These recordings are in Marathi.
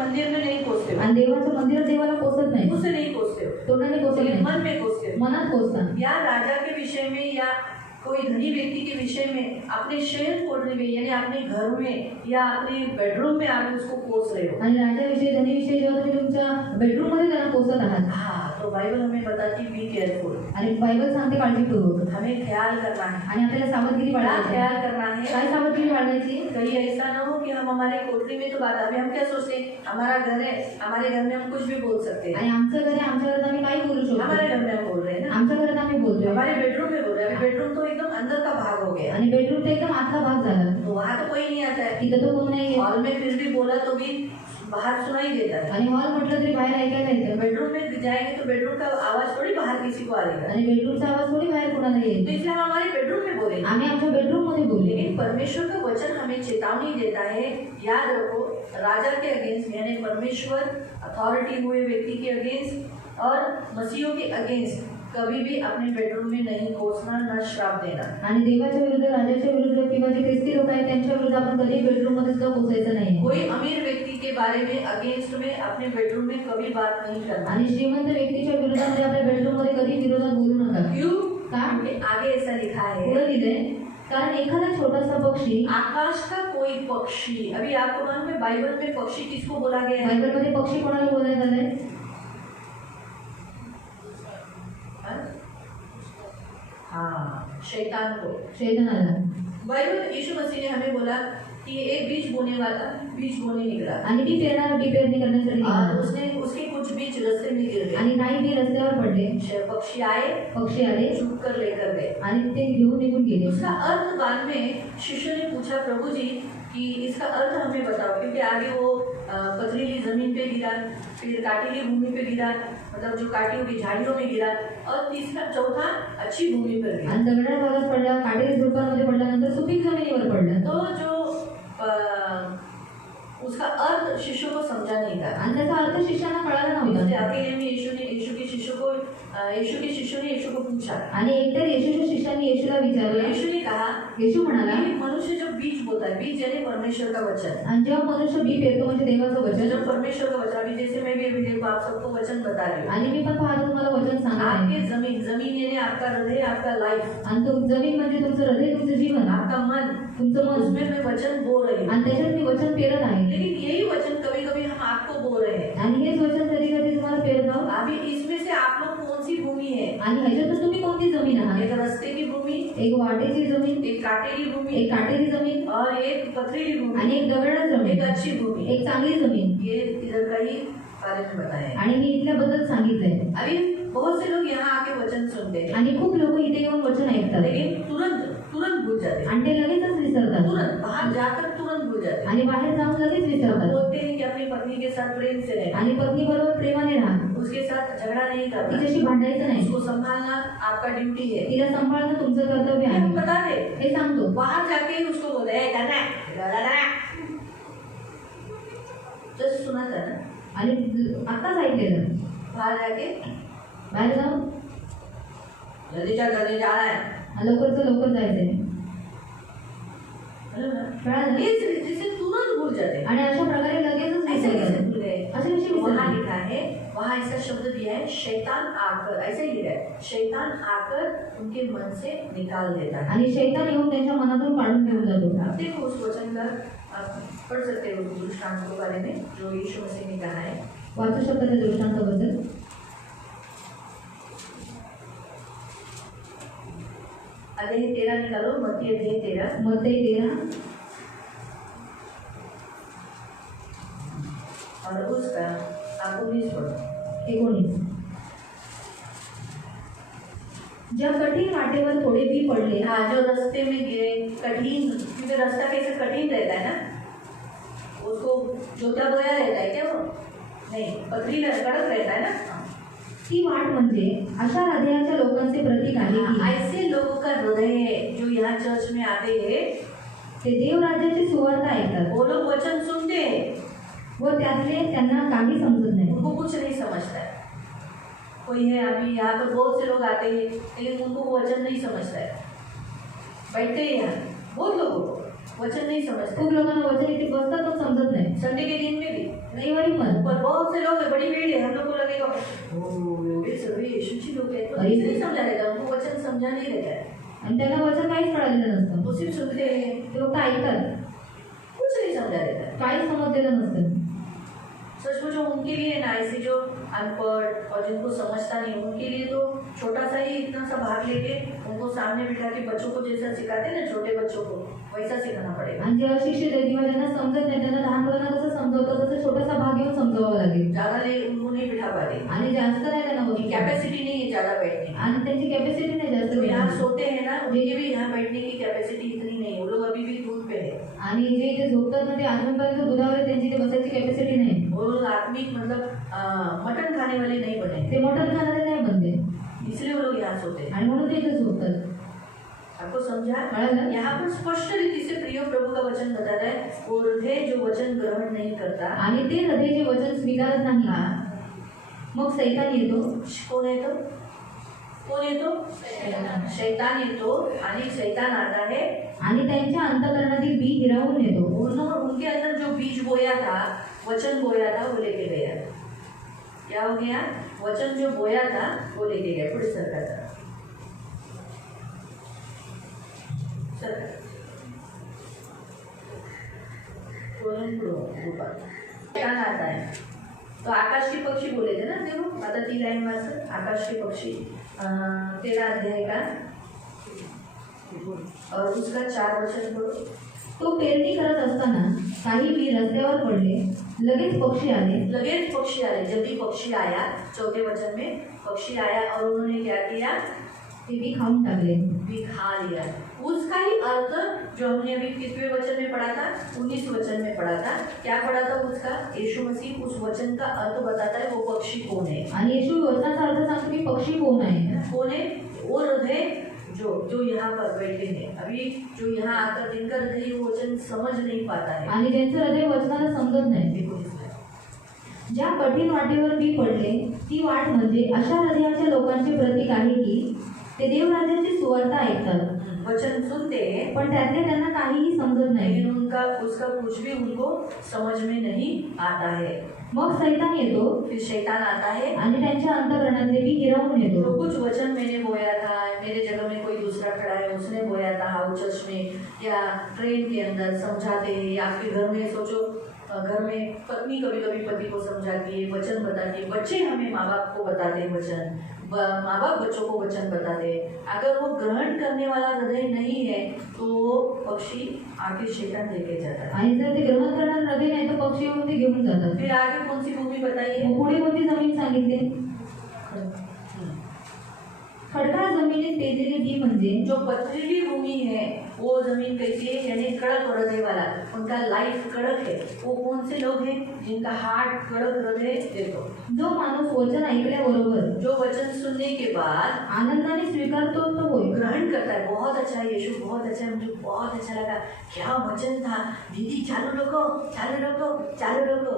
मंदिर में नहीं कोसते हो, आणि देवाच्या मंदिरात देवाला कोसत नाही, मुंह से नहीं कोसते हो, तोंडाने कोसत लेकिन नाही, मन में कोसते हो। मनात कोसतात। या राजा के विषय में या कोई धनी व्यक्ति के विषय में अपने शयन कोठरी में यानी अपने घर में या अपने बेडरूम में आप उसको कोस रहे हो। आणि राजाविषयी धनीविषयी जेव्हा तुम्ही तुमच्या बेडरूम मध्ये त्यांना कोसत आहात, हाँ, तो बाइबल हमें बताती बी केयरफुल, आणि बायबल सांगते काळजीपूर्वक, हमें ख्याल करना है। आणि आपल्याला सावधगिरी क्या बाळगायची। ख्याल करना है? काय सावधगिरी बाळगायची? कहीं ऐसा ना हो कि हम हमारे कोठरी में तो बात, अभी हम क्या सोचते हैं हमारा घर है, हमारे घर में हम कुछ भी बोल सकते हैं, आणि आमचं घर आहे, आमच्या घरात आम्ही काही बोलू शकतो, हमारे घर में हम बोल रहे हैं ना, आमच्या घरात आम्ही बोलतोय, हमारे बेडरूम में बोल रहे हैं। अभी बेडरूम तो एकदम अंदर का भाग हो गया, आणि बेडरूम तर एकदम आतला भाग झाला, तो वहाँ तो कोई नहीं आता है। तिथं तो कोण नाही, हॉल में फिर भी बोला तो भी बाहर सुनाई देता है, आणि हॉल म्हटलं तरी बाहेर ऐकायला येतं, बेडरूम में जाएंगे तो बेडरूम का आवाज थोड़ी बाहर किसी को आएगा, आणि बेडरूमचा आवाज थोडी बाहेर कोणाला तो येईल, इसलिए हम हमारे बेडरूम में बोलेंगे। आम्ही आमच्या बेडरूम मध्ये बोलले। लेकिन परमेश्वर का वचन हमें चेतावनी देता है, याद रखो, राजा के अगेंस्ट यानी परमेश्वर अथॉरिटी हुए व्यक्ति के अगेंस्ट और मसीहों के अगेंस्ट कभी भी अपने बेडरूम में नहीं कोसना, न श्राप देना। आणि देवाच्या विरुद्ध, राजाच्या विरुद्ध किंवा जे ख्रिस्ती लोक आहेत त्यांच्या विरुद्ध आपण कधी बेडरूम मध्ये सुद्धा कोसायचं नाही, कोई अमीर व्यक्ति के बारे में अगेंस्ट में अपने बेडरूम में कभी बात नहीं करना। आणि श्रीमंत व्यक्तीच्या विरोधामध्ये आपल्या बेडरूम मध्ये कधी विरोधात बोलू नका। क्यों? का? क्योंकि आगे ऐसा लिखा है, पुढे लिहिलंय, कारण एखादा छोटासा पक्षी, आकाश का कोई पक्षी, अभी आपको मालूम है बाइबल में पक्षी किसको बोला गया है? बायबल मध्ये पक्षी कोणाला बोलायला आलंय? हाँ, शैतान को। शैतानाला। बाइबल यीशु मसीह ने हमें बोला कि एक बीज बोने वाला बीज बोने निकला आणि बी पेरणारा बी पेरणी करण्यासाठी और निघाला, उसके कुछ बीज रास्ते में गिर गए, आणि काही बी रस्त्यावर पडले, पक्षी आए, पक्षी आले चुप कर लेकर गए। आणि ते घेऊन निघून गेले। उसका अर्थ बाद में शिष्य ने पूछा, प्रभु जी कि इसका अर्थ हमें बताओ, क्योंकि आगे वो पथरीली जमीन पे गिरा, फिर काटीली भूमि पे गिरा, मतलब जो काटियों की झाड़ियों में गिरा, और तीसरा चौथा अच्छी भूमि पर गिरा। आणि दगडाळ भागात पडला, काटेरी झुडपांमध्ये पडल्यानंतर सुपीक जमिनीवर पडला। तो जो उसका अर्थ शिष्यों को समझा नहीं था, आणि त्याचा अर्थ शिष्यांना कळाला इसलिए नव्हता। अकेले में यीशु के शिष्यों ने यीशु को पूछा, आणि एकतर येशूच्या शिष्यांनी येशूला विचारलं, यीशु ने कहा, येशू म्हणाला, कि मनुष्य जो बीज बोता है, बीज यानी परमेश्वर का वचन, आणि जेव्हा मनुष्य बी पेरतो म्हणजे देवाचं वचन, जो परमेश्वर का वचन, अभी जैसे मैं भी अभी देखो आप सबको वचन बता रही हूँ, आणि मी पण पाहतो तुम्हाला वचन सांगणार आहे। आपके जमीन यानी आपका हृदय, आपका लाइफ, आणि जमीन म्हणजे तुमचं हृदय, तुमचं जीवन, आपका मन, तुमचं मन, उसमें मैं वचन बोल रही हूँ, आणि त्याच्यात मी वचन पेरत आहे। लेकिन यही वचन कभी कभी हम आपको बोल रहे हैं। आणि हेच वचन कधी कधी तुम्हाला पेरत आहोत। अभी इसमें से आप लोग कौन सी भूमि है? आणि ह्याच्यातून तुम्ही कोणती जमीन आहात? एक रास्ते की भूमि, एक वाटेची जमीन, एक काटेरी भूमि, एक काटेरी जमीन, और एक पथरीली भूमि, आणि एक दगडाळ एक जमीन, अच्छी भूमि। एक चांगली जमीन। ये इधर का ही बारे में बताया है। आणि मी इथल्याबद्दल सांगितलंय। अभी बहुत से लोग यहाँ आके वचन सुनते हैं, आणि खूप लोक इथे येऊन वचन ऐकतात, लेकिन तुरंत भूल जाते हैं, आणि ते लगेचच विसरतात, तुरंत बाहर जाकर तुरंत भूल जाते हैं। आणि बाहेर जाऊन लगेच हम विसरतात, बोलते हैं कि अपनी पत्नी के साथ प्रेम से रहना, आणि पत्नी बरोबर प्रेमाने राहा, उसके साथ झगड़ा नहीं करना, तिच्याशी भांडायचं नाही, उसको संभालना आपका ड्यूटी है, तिला सांभाळणं तुमचं कर्तव्य ये हम आहे, बता दे। हे सांगतो। बाहर जाके ही उसको बोलते हैं करना जस्ट सुना था ना, आणि आताच ऐकलेलं, बाहर जाके बाहेर जाऊन जल्दी जा रहा है, लवकर जायचंय, कळालं? जिसे तुरंत भूल जाते हैं। आणि अशा प्रकारे लगेचच ऐसे कैसे विसरतात। भूल गए? असे कसे वहाँ विसरतात? लिखा है, वहाँ ऐसा शब्द दिया है, शैतान आकर, ऐसे ही लिखा है, शैतान आकर उनके मन से निकाल देता है। आणि शैतान येऊन त्यांच्या मनातून काढून घेऊन जातो। आप देखो उस वचन का आप पढ़ सकते हो दृष्टांत के बारे में जो यीशु मसीह ने कहा है। वाचू शकता त्या दृष्टांताबद्दल। अध्याय 13 निकालो, मत्ती अध्याय 13, मत्ती 13 और उसका आप 19 पढ़ो। 19। जब कठिन वाटेवर थोड़े भी पडले, हाँ, जो रास्ते में गिरे कठिन, क्योंकि रास्ता कैसे कठिन रहता है ना, उसको जोता बोया रहता है क्या वो? नहीं, पथरीला कड़क रहता है ना। ती वाट म्हणजे अशा हृदयाच्या लोकांचे प्रतीक आहे की ऐसे लोगों का हृदय जो यहाँ चर्च में आते हैं, ते देव राज्याची सुवार्ता ऐकतात, वो लोग वचन सुनते हैं, व त्यातले त्यांना काही समजत नाही, उनको कुछ नहीं समझता है। कोई है अभी यहाँ पर बहुत से लोग आते हैं, लेकिन उनको वो वचन नहीं समझता है, बैठते हैं यहाँ बहुत लोगों को वचन नहीं समझते। खूप लोकांना वचन इथे बसतात पण समजत नाही। संडे के दिन में भी रविवारी पण पर बहुत से लोग बड़ी भीड़ है, हम लोग को लगेगा ओ ये सभी यीशु जी लोग हैं, तो नहीं समझा रहता, उनको वचन समझा नहीं रहता है, आणि त्यांना वचन काहीच कळालेलं नसतं. वो सिर्फ सुनते हैं, ते फक्त ऐकतात, कुछ नहीं समझा रहता है. काहीच समजलेलं नसतं. सचमुच उनके लिए ना, ऐसे जो अनपढ़ और जिनको समझता नहीं, उनके लिए तो छोटा सा ही इतना सा भाग लेके उनको सामने बिठा के बच्चों को जैसा सिखाते हैं ना, छोटे बच्चों को वैसा सिखाना पड़ेगा. आणि जे अशिक्षित आहे किंवा ज्यांना समजत नाही त्यांना लहान मुलांना कसं समजवतं तसं छोटासा भाग घेऊन समजवावं लागेल. ज्यादा ले उनको नहीं बिठा पा रहे, आणि जास्त नाही त्यांना बघू कैपेसिटी नहीं है ज्यादा बैठने की. आणि त्यांची कॅपॅसिटी नाही जास्त जो यहाँ वेळ. सोते हैं ना, उनकी भी यहाँ बैठने की कैपेसिटी इतनी नहीं है, वो लोग अभी भी दूध पे है. आणि जे इथे झोपतात ना ते अजूनपर्यंत दुधावर आहे, त्यांची ते बसायची कॅपॅसिटी नाही. वो लोग आत्मिक मतलब मटन खाने वाले नहीं बने, ते मटण खाणारे नाही बनते इसलिए वो लोग यहाँ सोते हैं. आणि म्हणून ते इथे झोपतात. आपको समझा? कळलं? यहाँ पर स्पष्ट रीति से प्रिय प्रभु का वचन बताता है, वो हृदय जो वचन ग्रहण नहीं करता. आणि ते हृदय जे वचन स्वीकारत नाही हाँ, मग सैतान येतो. कौन येतो? कौन येतो? शैतान येतो. आणि शैतान आता है आणि त्यांच्या अंतःकरणातील बी हिरावून येतो. उनके अंदर जो बीज बोया था, वचन बोया था, वो लेके गया. क्या हो गया? वचन जो बोया था वो लेके गया. पुढे सरका था, सरका शैतान आता है. तो आकाश के पक्षी बोले थे ना, देखो आता ती लाइन वाच, आकाश के पक्षी 13 अध्याय का और उसका 4 वचन बोलो. तो पेरणी करत असताना काही बी रस्त्यावर पडले, लगेच पक्षी आले. लगेच पक्षी आए, जल्दी पक्षी आया. 4 वचन में पक्षी आया और उन्होंने क्या किया? ते बी खाऊन टाकले. भी खा लिया. उसका ही अर्थ जो हमने अभी 30वें वचन में पढ़ा था, 19 वचन में पढ़ा था, क्या पढ़ा था उसका? यीशु मसीह उस वचन का अर्थ बताता है, वो पक्षी कौन है. आणि येशू वचनाचा अर्थ सांगतो की पक्षी कोण आहे. कौन है? वो हृदय जो यहाँ पर बैठे हैं, अभी जो यहाँ आकर जिनका हृदय वो वचन समझ नहीं पाता है. आणि त्यांचं हृदय वचनाला समजत नाही. देखो इसमें ज्या कठीण वाटेवर बी पडले ती वाट म्हणजे अशा हृदयाच्या लोकांचे प्रतीक आहे की ते देवराज्याची सुवार्ता ऐकतात वचन सुनते हैं, पण त्यातले त्यांना काहीही समजत नाही. लेकिन उनका उसका कुछ भी उनको समझ में नहीं आता है. मग सैतान येतो फिर शैतान आता है. आणि त्यांच्या अंतःकरणातले बी हिरावून जो येतो. कुछ वचन मैंने बोया था, मेरे जगह में कोई दूसरा खड़ा है, उसने बोया था हाउस चर्च में या ट्रेन के अंदर समझाते हैं, या आपके घर में सोचो, घर में पत्नी कभी कभी पति को समझाती है, वचन बताती है, बच्चे हमें माँ बाप को बताते हैं वचन, माँ बाप बच्चों को वचन बताते हैं. अगर वो ग्रहण करने वाला हृदय नहीं है तो वो पक्षी आगे शैतान लेके जाता है. आणि जर ते ग्रहण करणार हृदय नाही तर पक्षी येऊन ते घेऊन जातात. फिर आगे कौन सी भूमि बताइए? मग पुढे कोणती जमीन सांगितली? खडकाळ जमिनीत पेरलेली बी म्हणजे जो पथरीली भूमि है वो जमीन कैसी है, यानी कड़क हृदय वाला, उनका लाइफ कड़क है. वो कौन से लोग हैं? जिनका हार्ट कड़क हृदय. देखो, जो माणूस वचन ऐकल्याबरोबर जो वचन सुनने के बाद आनंदाने स्वीकारतो तो होय. ग्रहण करता है, बहुत अच्छा है यीशु, बहुत अच्छा है, मुझे बहुत अच्छा लगा, क्या वचन था, दीदी चालू रखो, चालू रखो, चालू रखो.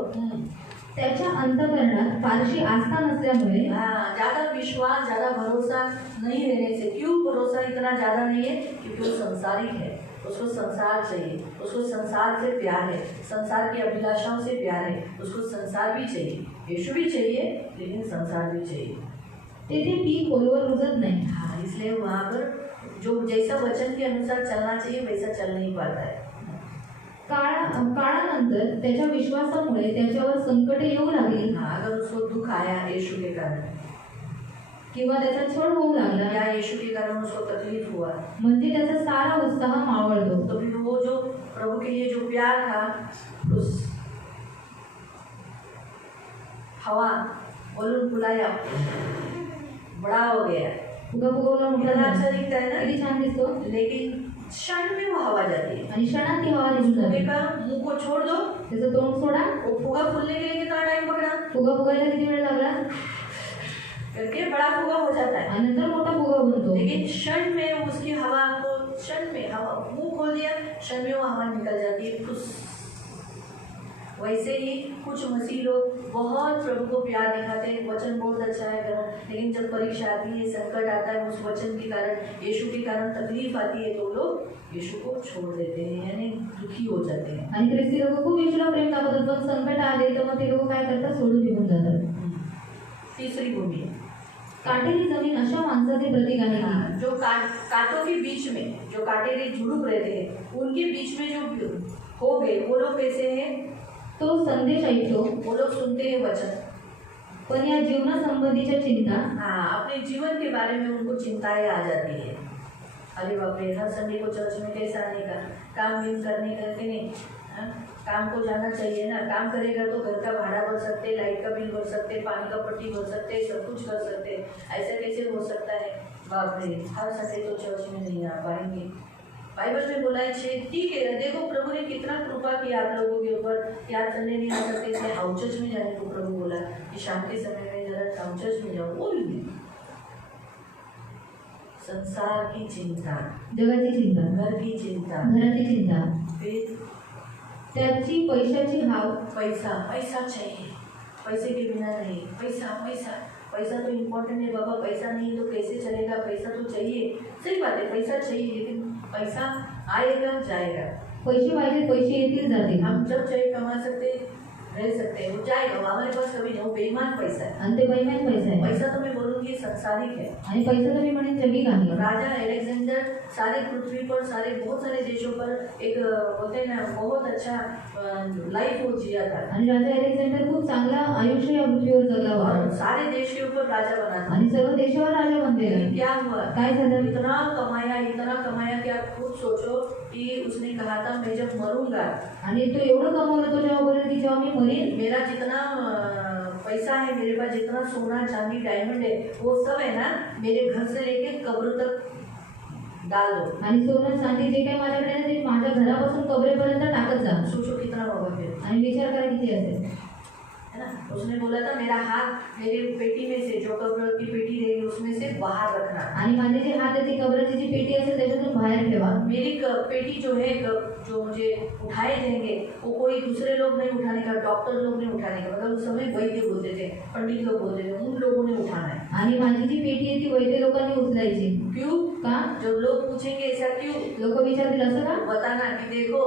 त्याच्या अंतःकरणात फारशी आस्था नसल्यामुळे हाँ, ज्यादा विश्वास, ज्यादा भरोसा नहीं रहने से. क्यों भरोसा इतना ज्यादा नहीं है? क्योंकि वो संसारिक है, उसको संसार चाहिए, उसको संसार से प्यार है, संसार की अभिलाषाओं से प्यार है, उसको संसार भी चाहिए, यीशु भी चाहिए, लेकिन संसार भी चाहिए. तेथे बी खोलवर रुजत नाही. हाँ, इसलिए वहाँ पर जो जैसा वचन के अनुसार चलना चाहिए वैसा चल नहीं पाता है. काळानंतर त्याच्या विश्वासामुळे त्याच्यावर संकटे येऊ लागली हाँ, अगर उसको दुख आया यीशु के कारण, किंवा त्याचा छळ होऊ लागला या यीशु के कारण उसको तकलीफ हुआ, म्हणजे त्याचा सारा उत्साह मावळतो. तो फिर वो जो प्रभु के लिए जो प्यार था, उस हवा बलून फुलाया, बड़ा हो गया, फुगा फुगवला मोठा कितना झाला. अच्छा दिखता है ना, किती छान दिसतो. लेकिन क्षण में वो हवा जाती है. आणि क्षणात ती हवा निघून फुगे जाते. का मुंह को छोड़ दो, त्याचं तोंड सोडा. वो फुगा फूलने के लिए कितना टाइम पकड़ा, फुगा फुगायला किती वेळ लागला करके बड़ा फुगा हो जाता है. आणि नंतर मोठा फुगा बनतो. लेकिन क्षण में उसकी हवा को, क्षण में हवा मुंह खोल दिया, क्षण में वो हवा निकल जाती है, फुस, वैसे ही कुछ मसीह लोग बहुत प्रभु को प्यार दिखाते हैं, वचन बहुत अच्छा है लेकिन जब परीक्षा आती है, संकट आता है, उस वचन के कारण, यीशु के कारण तकलीफ आती है, तो लोग यीशु को छोड़ देते हैं, यानी दुखी हो जाते हैं. आणि ख्रिस्ती लोक खूप येशूला प्रेम दाखवतात, पण संकट आले तर मग ते लोक काय करतात, सोडून निघून जातात. तीसरी भूमि, काटेरी जमीन अशा माणसाचे प्रतीक आहे की जो कांटों के बीच में, जो कांटेरी झुड़ुप रहते हैं, उनके बीच में जो हो गए, वो लोग कैसे हैं? तो संदेश ऐकतो, वो लोग सुनते हैं वचन, पण या जीवनासंबंधीच्या चिंता, अपने जीवन के बारे में उनको चिंताएं आ जाती है. अरे बाप रे, हर संडे को चर्च में कैसे आने का, काम भी करने का कि नहीं, काम को जाना चाहिए ना, काम करेगा तो घर का भाड़ा भर सकते, लाइट का बिल भर सकते, पानी का पट्टी भर सकते, सब कुछ कर सकते, ऐसा कैसे हो सकता है? बाप रे, हर संडे तो चर्च में नहीं आ पाएंगे. बाइबल में बोला है, ठीक है, देखो प्रभु ने कितना कृपा किया आप लोगों के ऊपर कि आप संडे नहीं आ सकते थे, हाउस चर्च में जाने को प्रभु बोला कि शाम के समय में जरा हाउस चर्च में जाओ. वो भी संसार की चिंता, जगाची चिंता, घर की चिंता, घराची चिंता, फिर त्याची पैशाची हाव, पैसा पैसा चाहिए, पैसे के बिना नहीं, पैसा पैसा पैसा तो इम्पोर्टेंट है बाबा, पैसा नहीं तो कैसे चलेगा, पैसा तो चाहिए. सही बात है, पैसा चाहिए, लेकिन पैसा आएगा जाएगा. पैसे पाहिजे, पैसे येतील जातील. हम जब चाहे कमा सकते, रह सकते हैं, वो जाएगा, हमारे पास कभी नहीं, वो बेईमान पैसा है. आणि ते बेईमान पैसा आहे. पैसा तो मैं बोलूँगी सांसारिक है. आणि पैसा तर मी म्हणेन जगी आहे. राजा अलेक्जेंडर सारे पृथ्वी पर, बहुत सारे देशों पर एक होते हैं ना, बहुत अच्छा लाइफ वो जिया था. आणि राजा अलेक्झांडर खूप चांगला आयुष्य या पृथ्वीवर जगला और होता. सारे देश के ऊपर राजा बना था. आणि सर्व देशावर राजा बनलेला. क्या हुआ? काय झालं? इतना कमाया कि आप खुद सोचो कि उसने कहा था मैं जब मरूंगा, आणि तो एवढं कमवलं, तो जेव्हा बोलेल की जेव्हा मी मरेन, मेरा जितना पैसा है, मेरे पास जितना सोना चांदी डायमंड है, वो सब है ना, मेरे घर से लेके कब्र तक डाल दो. आणि सोनं चांदी जे काही माझ्याकडे आहे ते माझ्या घरापासून कबरेपर्यंत टाकत जा. सोचो कितना होगा फिर, आणि विचार करा किती असेल, है ना. उसने बोला था मेरा हाथ मेरे पेटी में से, जो कब्र की पेटी रहेगी उसमें से बाहर रखना. आणि माझे जे हात आहे ते कबराची जी पेटी असेल त्याच्यातून बाहेर ठेवा. मेरी पेटी जो है, जो मुझे उठाए देंगे, वो कोई दूसरे लोग नहीं उठाने का, डॉक्टर लोग नहीं उठाने का, मतलब उस समय वैद्य बोलते थे, पंडित लोग बोलते थे, उन लोगों ने उठाना है. आणि माझी जी पेटी आहे ती वैद्य लोकांनी उचलायची. क्यों? का? जब लोग पूछेंगे ऐसा क्यों, लोक विचारतील असं का, बताना कि देखो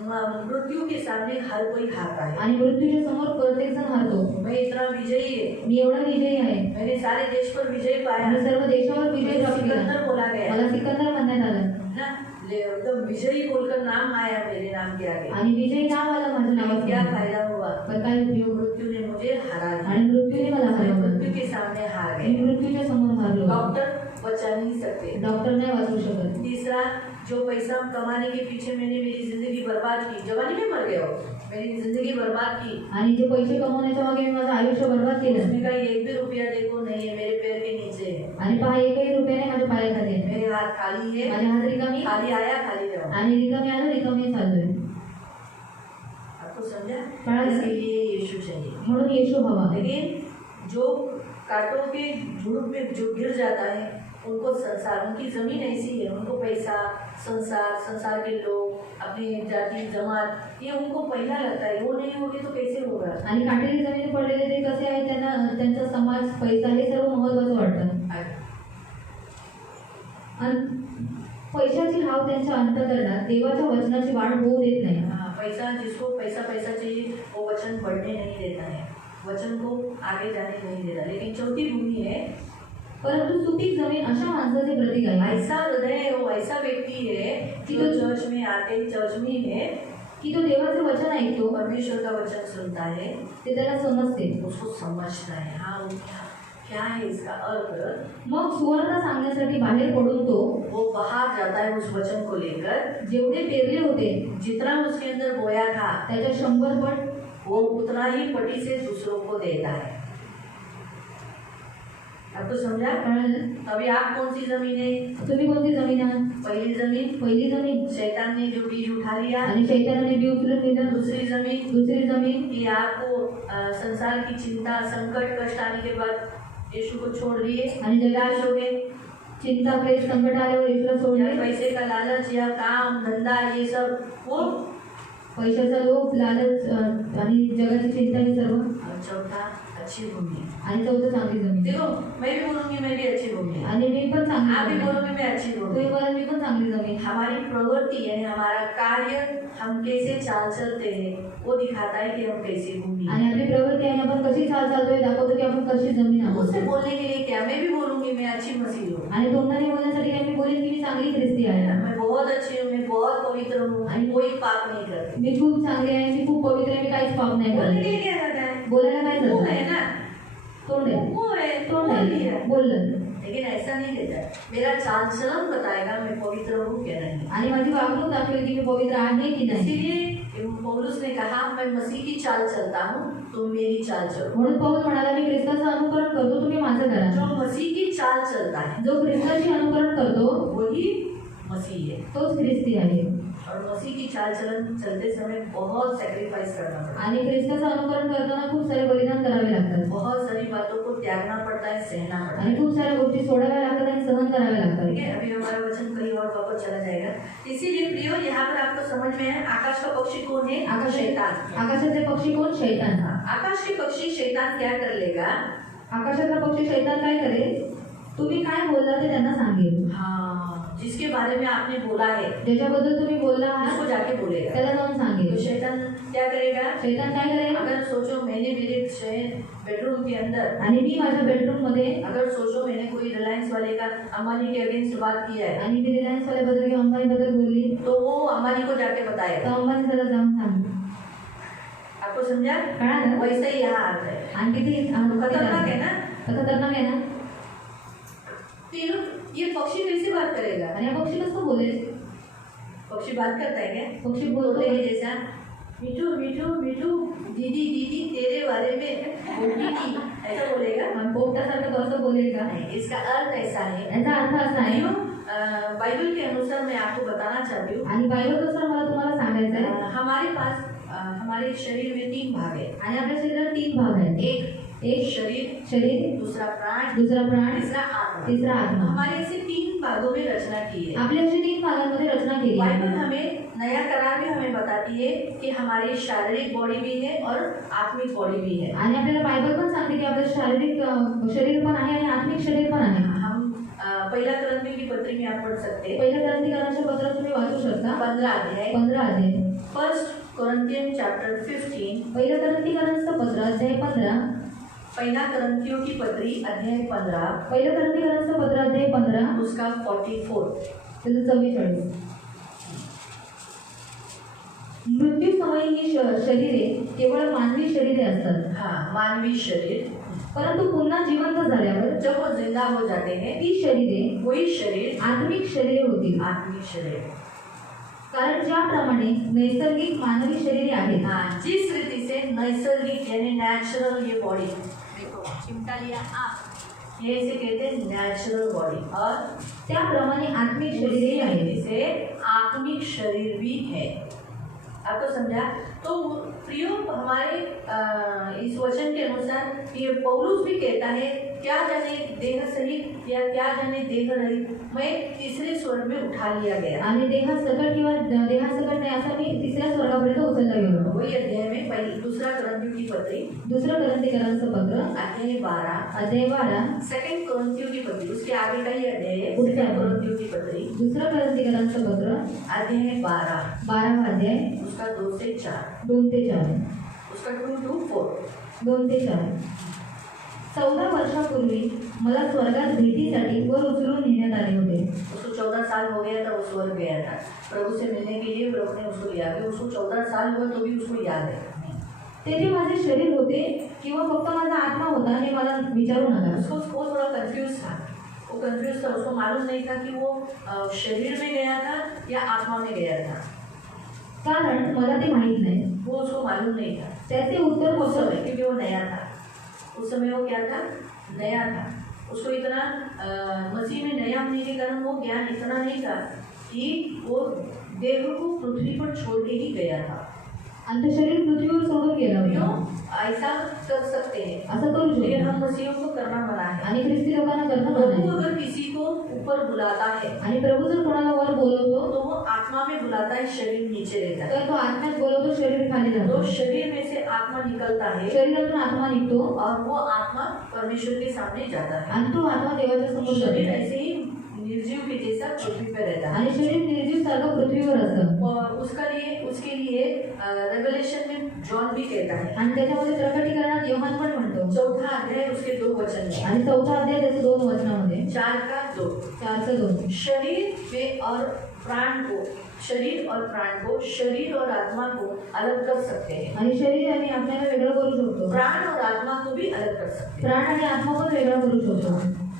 मृत्यु के सामने हर कोई हारता है, आणि मृत्यूच्या समोर प्रत्येक जण हारतो. मैं इतना विजयी है, मी एवढा विजयी आहे, मैंने सारे देश पर विजय पाया, आणि सर्व देशावर विजय प्राप्त केला. सिकंदर बोला गया मला सिकंदर म्हणण्यात आलं ना, एकदम विजयी बोलकर नाम आया मेरे नाम के आगे. आणि विजय नाव आलं माझ्या नावात. क्या फायदा हुआ? पण काय उपयोग? मृत्यू ने मुझे हरा दिया, आणि मृत्यूने मला मैं हरवलं. मृत्यू के सामने हार मी गए. मृत्यूच्या समोर हारलो. डॉक्टर बचा नहीं सकते. डॉक्टर नाही वाचू शकत. तीसरा, जो पैसा कमाने के पीछे मैंने मेरी जिंदगी बर्बाद की, जवानी में मर गया हो, मेरी जिंदगी बर्बाद की, आणि जे पैसे कमवण्याच्या मागे मी माझं आयुष्य बर्बाद केलं. उसमें का एक भी रुपया देखो नहीं है, मेरे पैर के नीचे है, आणि पहा, एकही रुपयाने माझ्या पायाखाली आहे. मेरे हाथ खाली है, माझ्या हात रिकामी, खाली आया खाली जाओ. आणि रिकामी आलो रिकामी चाललोय. आपको समझा? कळालं? इसके लिए यीशु चाहिए. म्हणून येशू हवा. लेकिन जो कांटों के झुंड में जो गिर जाता है, उनको संसार, उनकी जमीन ऐसी है, उनको पैसा, संसार के लोग, अपनी जाति जमात, ये उनको पहिला लगता है. वो नहीं होगी तो कैसे होगा? आणि काटेरी जमिनी पडलेले ते कसे आहे, त्यांना त्यांचा समाज, पैसा हे सर्व महत्वाचं वाटतं. आणि पैशाची हाव त्यांच्या अंतःकरणात देवाच्या वचनाची वाढ होऊ देत नाही. पैसा, जिसको पैसा चाहिए, वो वचन बढ़ने नहीं देता है, वचन को आगे जाने नहीं देता. लेकिन चौथी भूमि है, परंतु सुपीक जमीन अशा माणसाचे प्रतीक आहे. ऐसा हृदय है, वो ऐसा व्यक्ति है जो चर्च में आते, चर्च में है, की तो देवाचे वचन ऐकतो, परमेश्वर का वचन सुनता है, ते त्याला समजते, उसको समझता है. हाँ, वो क्या है इसका अर्थ. मग सुवार्ता सांगण्यासाठी बाहेर पडून तो वो बाहर जाता है उस वचन को लेकर, जेवढे पेरले होते जितना उसके अंदर बोया था, त्याच्या 100 पट वो उतना ही पटी से दूसरों को देता है. आपको समझा? अभी आप कौन सी जमीन है? तुम्ही कोणती जमीन आहात? पहली जमीन, पहिली जमीन शैतान ने जो बीज उठा लिया, आणि शैतानाने बी उचलून दिलं. दूसरी जमीन, दुसरी जमीन कि आपको संसार की चिंता, संकट, कष्ट आने के बाद यीशु को छोड़ दिए, आणि निराश हो गए, चिंता, क्लेश, संकट आल्यावर येशूला या सोडले. पैसे का लालच, या काम धंधा, ये सब, वो पैशाचा लोभ, लालच आणि जगाची चिंता हे सर्व. और चौथा अच्छी भूमि. आणि चौथं चांगली जमीन. देखो मैं भी बोलूंगी मैं भी अच्छी भूमि. आणि मी पण चांगली आप भी जमीन. बोलोगे मैं अच्छी भूमि. तुम्ही बोला मी पण चांगली जमीन. हमारी प्रवृत्ति यानी हमारा कार्य हम कैसे चाल चलते हैं वो दिखाता है कि हम कैसी भूमि हैं. आणि आपली प्रवृत्ती आहे आपण कशी चालतोय दाखवतो की आपण कशी जमीन आहोत. मुझसे बोलने के लिए क्या मैं भी बोलूंगी मैं अच्छी मसीह हूँ. आणि तोंडाने बोलण्यासाठी काय मी बोलेन की मी चांगली ख्रिस्ती आहे. मैं बहुत अच्छी हूँ, मैं बहुत पवित्र हूँ, कोई पाप नहीं करती. मी खूप चांगली आहे, मी खूप पवित्र आहे, मी काहीच पाप नाही बोलने करत. के लिए क्या जाता है? बोलायला काय वो जातं? है ना, तोंड आहे. वो है, तोंड बोल आहे. दिया. बोललं. लेकिन ऐसा नहीं रहता है. मेरा चाल चलन बताएगा मैं पवित्र हूँ क्या नहीं. आणि माझी वागणूक दाखवेल की मी पवित्र आहे की नाही. इसीलिए पौलुस ने कहा मैं मसीह की चाल चलता हूँ तुम मेरी चाल चलो. म्हणून पौल म्हणाला मी ख्रिस्ताचं अनुकरण करतो, तुम्ही माझं करा. जो मसीह की चाल चलता है जो ख्रिस्ताची अनुकरण करतो वही मसीह है. तोच ख्रिस्ती आहे. और मसीह की चाल चलन चलते समय बहुत सैक्रिफाइस करना पड़ता है. आणि ख्रिस्ताचं अनुकरण करताना खूप सारे बलिदान करावे लागतात. बहुत सारी बातों को त्यागना पड़ता है, सहना पड़ता आणि है. खूप साऱ्या गोष्टी सोडाव्या लागतात आणि सहन करावे लागतात. ठीक है, अभी हमारा वचन कहीं और वापस चला जाएगा. इसीलिए प्रियो यहाँ पर आपको समझ में है आकाश का पक्षी कौन है? शैतान. आकाशाचे पक्षी कोण? शैतान. आकाश के पक्षी शैतान क्या कर लेगा? आकाशाचा पक्षी शैतान काय करेल? तुम्ही काय बोलला ते त्यांना सांगेल. हाँ, जिसके बारे में आपने बोला है ज्याच्याबद्दल तुम्ही बोलला आहात उसको जाके बोलेगा. त्याला जाऊन सांगेल. तो शैतान क्या करेगा? शैतान काय करेल? अगर सोचो मैंने मेरे बेडरूम के अंदर, आणि मी माझ्या बेडरूम मध्ये, अगर सोचो मैंने कोई रिलायंस वाले का अंबानी के अगेंस्ट बात किया है आणि मी रिलायन्स वाल्याबद्दल किंवा अंबानी बद्दल बोलली तो वो अंबानी को जाके तर बताएगा. अंबानी त्याला जाऊन सांगेल. आपको समझा? कळालं? वैसे ही यहाँ आता है. आणि किती खतरनाक है ना? खतरनाक आहे ना. तो ये पक्षी कैसे बात करेगा? आणि हा पक्षी कसं बोलेल? पक्षी बात करता है क्या? पक्षी बोलतो बोलते हैं जैसा मिठू मिठू मिठू दीदी दीदी तेरे बारे में बोलती थी, ऐसा बोलेगा? पोपटासारखं कसं बोलेल का? नहीं, इसका अर्थ ऐसा है. याचा अर्थ असा आहे. बाइबल के अनुसार मैं आपको बताना चाहती हूँ. आणि बायबलनुसार मला तुम्हाला सांगायचं आहे. हमारे पास हमारे शरीर में 3 भाग है. आणि आपल्या शरीरात 3 भाग आहेत. एक शरीर, दूसरा प्राण, दुसरा प्राण, तीसरा आत्मा. तिसरा आत्मा. हमारे ऐसे 3 भागों में रचना की है. आपल्या अशी 3 भागांमध्ये रचना केली बाइबल आहे. हमें नया करार भी हमें बताती है कि हमारी शारीरिक बॉडी भी है और आत्मिक बॉडी भी है. आणि आपल्याला बायबल पण सांगते की आपलं शारीरिक शरीर पण आहे आणि आत्मिक शरीर पण आहे. हम पहिला करंथी की पत्री में आप पढ़ सकते हैं. पहिल्या ग्रंथीकरणाचे पत्र तुम्ही वाचू शकता. 15 अध्याय. 15 अध्याय. First Corinthian chapter 15. पहिल्या ग्रंथीकरणाचं पत्र अध्याय 15. पहिला करंथियों की पत्री अध्याय 15 पहिल्या ग्रंथीकरणाचं पत्र अध्याय 15 उसका 44. त्याचं 44. मृत्यू समय ही शरीरे केवळ मानवी शरीरे असतात. हाँ, मानवी शरीर. परंतु पुन्हा जिवंत झाल्यावर जब वो जिंदा हो जाते हैं ती शरीरे वही शरीर आत्मिक शरीरे होतील. आत्मिक शरीर. कारण ज्याप्रमाणे नैसर्गिक मानवी शरीरे आहेत. हाँ, जिस रीति से नैसर्गिक यानी नेचुरल ये बॉडी, देखो चिमटा लिया आप, ये इसे कहते हैं नेचुरल बॉडी. और त्याप्रमाणे आत्मिक शरीरे उसी आहेत. रीति से आत्मिक शरीर भी है. आपको समझा? तो प्रियो हमारे इस वचन के अनुसार ये पौलुस भी कहता है क्या जाने देह सहित या क्या जाने देह रहित मैं तीसरे स्वर्ग में उठा लिया गया. आणि देहासकट किंवा देहासकट नाही असं मी तिसऱ्या स्वर्गापर्यंत उचलला गेलो. वही अध्याय में दूसरा करंथियों की पत्री दुसरं ग्रंथीकरणाचं पत्र अध्याय 12. अध्याय 12. सेकंड करंथियों की पत्री उसके आगे का ही अध्याय है. पुढचा सेकंड अध्याय. करंथियों की पत्री दुसरं ग्रंथीकरणाचं पत्र अध्याय 12 12वा अध्याय उसका 2 से 4, 2 ते 4. उसका 2 to 4. 2 ते 4. 14 वर्षापूर्वी मला स्वर्गात भेटीसाठी वर उचलून नेण्यात आले होते. उसको 14 साल हो गया था, वो स्वर्ग गया था प्रभु से मिलने के लिए. प्रभु ने उसको लिया कि उसको 14 साल हुए तो भी उसको याद है. तेथे माझे शरीर होते किंवा फक्त माझा आत्मा होता हे मला विचारू नका. उसको थोड़ा कंफ्यूज था. वो कंफ्यूज था, उसको मालूम नहीं था कि वो शरीर में गया था या आत्मा में गया था. कारण मला ते माहीत नाही. वो उसको मालूम नहीं था त्याचे उत्तर उस होतं समय, क्योंकि वो नया था. उस समय वो क्या था? नया था. उसको इतना मसीह में नया होने के कारण वो ज्ञान इतना नहीं था कि वो देह को पृथ्वी पर छोड़ के ही गया था. आणि ते शरीर पृथ्वीवर सोडून गेलं क्यों? होतं. ऐसा कर सकते हैं असं करू लेकिन शकतो. हम मसीहों को करना मना है. आणि ख्रिस्ती लोकांना करणं प्रभु नाही. अगर किसी को ऊपर बुलाता है आणि प्रभू जर कोणाला वर बोलवतो तो वो आत्मा में बुलाता है, शरीर नीचे रहता है। तर तो आत्म्यात बोलवतो, शरीर खाली तो जातो, शरीर में से आत्मा निकलता है शरीरातून आत्मा निघतो और वो आत्मा परमेश्वर के सामने जाता है। आणि तो आत्मा देवाच्या समोर शरीर जातो ऐसे ही निर्जीव के जैसा पृथ्वी पर रहता है। आणि शरीर निर्जीव सारखं पृथ्वीवर असतं और उसके लिए रेवलेशन में जॉन भी कहता है, आणि त्याच्यामध्ये प्रकटीकरणात योहान पण म्हणतो चौथा अध्याय उसके 2 वचन में, आणि 4था अध्याय त्याच्या 2 वचनामध्ये 4:2, 4:2 शरीर में और प्राण को, शरीर और प्राण को, शरीर और आत्मा को अलग कर सकते हैं, आणि शरीर आणि आत्म्याला वेगळं करू शकतो, प्राण और आत्मा को भी अलग कर सकते हैं। प्राण आणि आत्मा पण वेगळं करू शकतो।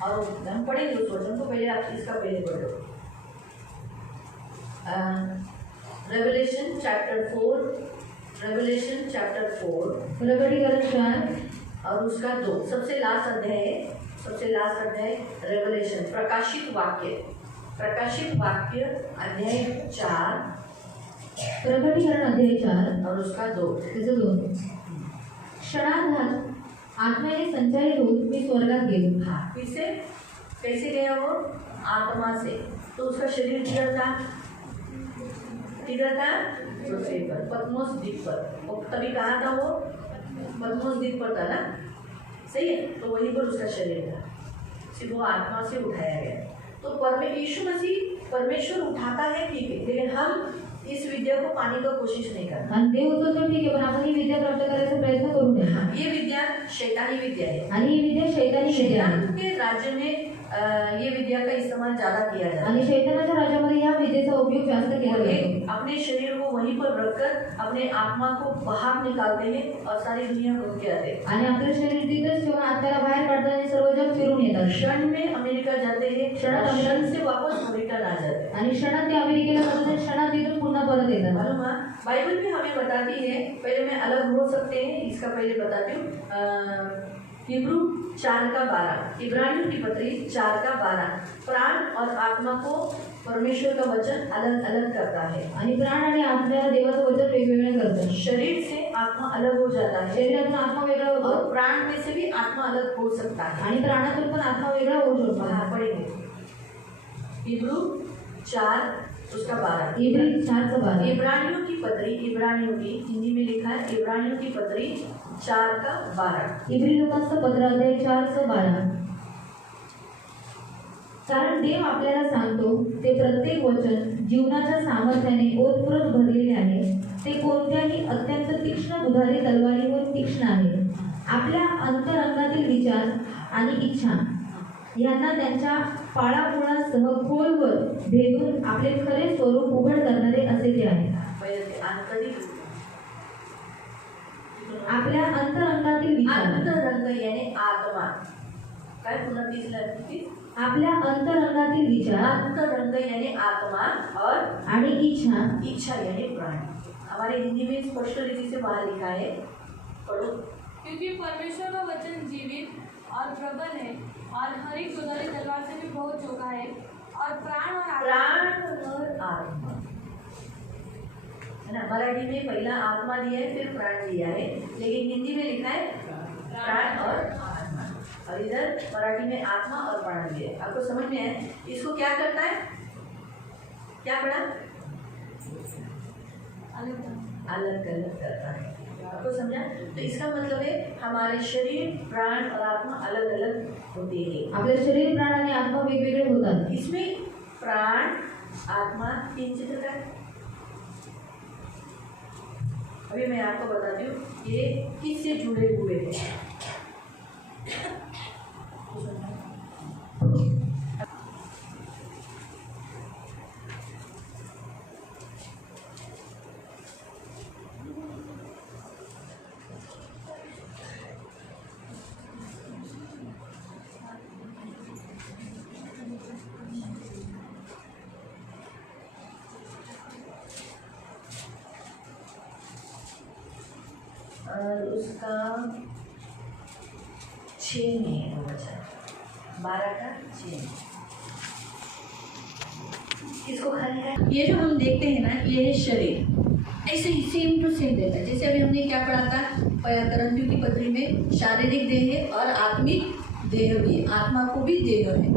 और हम पढ़ेंगे उस वचन को, पहले आप इसका पहले पढ़ो। रेवलेशन चैप्टर 4, रेवलेशन चैप्टर 4 प्रकटीकरण 4 और उसका 2, सबसे लास्ट अध्याय रेवलेशन, प्रकाशित वाक्य अध्याय 4 प्रकटीकरण अध्याय 4 और उसका 2। त्याचं 2 क्षणार्धात आत्म्याने संचालित होऊन मी स्वर्गात गेलो। हाँ, किससे, कैसे गया वो? आत्मा से। तो उसका शरीर किधर था पृथ्वी पर, पद्मोस द्वीप पर। वो तभी कहाँ था वो? पद्मोस द्वीप पर था ना, सही है। तो वहीं पर उसका शरीर था, सिर्फ वो आत्मा से उठाया गया। तो यीशु मसीह परमेश्वर उठाता है, ठीक है, लेकिन हम इस विद्या को पाने का कोशिश नहीं करना। आणि देव उचलतो ठीक आहे, पण आपण ही विद्या प्राप्त करायचा प्रयत्न करू नये। ये विद्या शैतानी विद्या है आणि ही विद्या शैतानी विद्या आहे शैतान के राज्य में ये विद्या का इस्तेमाल ज्यादा किया जाता है। आणि शैतानाच्या राज्यामध्ये या विद्येचा उपयोग जास्त केला और जातो। एक अपने शरीर को वहीं पर रखकर अपने आत्मा को बाहर निकालते हैं और सारी दुनिया घूम के आते हैं। आणि आपलं शरीर तिथेच ठेवून आत्म्याला बाहेर काढतात आणि सर्व जग फिरून येतात। क्षण में अमेरिका जाते हैं, क्षण से वापस रिटर्न आ जाते हैं। आणि क्षणात ते अमेरिकेला जातात आणि क्षणात तिथून पुन्हा परत येतात। मालूम है, बाइबल भी हमें बताती है, पहले मैं अलग हो सकते हैं, इसका पहले बताती हूँ। हिब्रू 4:12, इब्रानियों की पत्री 4:12, प्राण और आत्मा को परमेश्वर का वचन अलग अलग करता है। आणि प्राण आणि आत्म्याला देवाचं वचन वेगवेगळे करतात। शरीर से आत्मा अलग हो जाता है, शरीरातून आत्मा वेगळा होतो और प्राण में से भी आत्मा अलग हो सकता है। आणि प्राणातून पण आत्मा वेगळा होऊ शकतो। हाँ, पढ़ेंगे हिब्रू 4 उसका 12, इब्री 4:12 इब्रानियों की पत्री, इब्रानियों की, हिंदी में लिखा है इब्रानियों की पत्री 4:12। इब्री लोकांचं पत्र अध्याय 4:12 कारण देव आपल्याला सांगतो ते प्रत्येक वचन जीवनाच्या सामर्थ्याने ओतप्रोत भरलेले आहे, ते कोणत्याही अत्यंत तीक्ष्ण दुधारी तलवारीहून तीक्ष्ण आहे, आपल्या अंतरंगातील विचार आणि इच्छा यांना त्यांच्या पाळामुळासह खोलवर भेदून आपले खरे स्वरूप उघड करणारे असे ते आहे। आपल्या अंतरंगातील विचार, अंतरंग यानी आत्मा, काय पुन्हा तीसरी, आपल्या अंतरंगातील विचार, अंतरंग यानी आत्मा और आणि इच्छा यानी प्राण। हमारे हिंदी में स्पष्ट रीति से वहाँ लिखा है, पढ़ो। क्योंकि परमेश्वर का वचन जीवित और प्रबल है और हर एक दुधारी तलवार से भी बहुत चौका है और प्राण और आत्मा है ना। मराठी में पहला आत्मा दिया है, फिर प्राण दिया है, लेकिन हिंदी में लिखा है प्राण और आत्मा, और इधर मराठी में आत्मा और प्राण दिया है। आपको समझ में आया? इसको क्या करता है, क्या पढ़ा? अलग करता है। आपको समझा? तो इसका मतलब है हमारे शरीर, प्राण और आत्मा अलग अलग होते हैं। आपले शरीर, प्राण आणि आत्मा वेगवेगळे होतात। इसमें प्राण, आत्मा 3 चित्र का। अभी मैं आपको बताती हूँ ये किससे जुड़े हुए हैं। और उसका 6 में है वो बचा, 12 का 6 में। इसको खाली है। ये जो हम देखते हैं ना, ये है शरीर, ऐसे ही सेम टू सेम देता है। जैसे अभी हमने क्या पढ़ा था करंथियों की पत्री में, शारीरिक देह है और आत्मिक देह भी, आत्मा को भी देह है,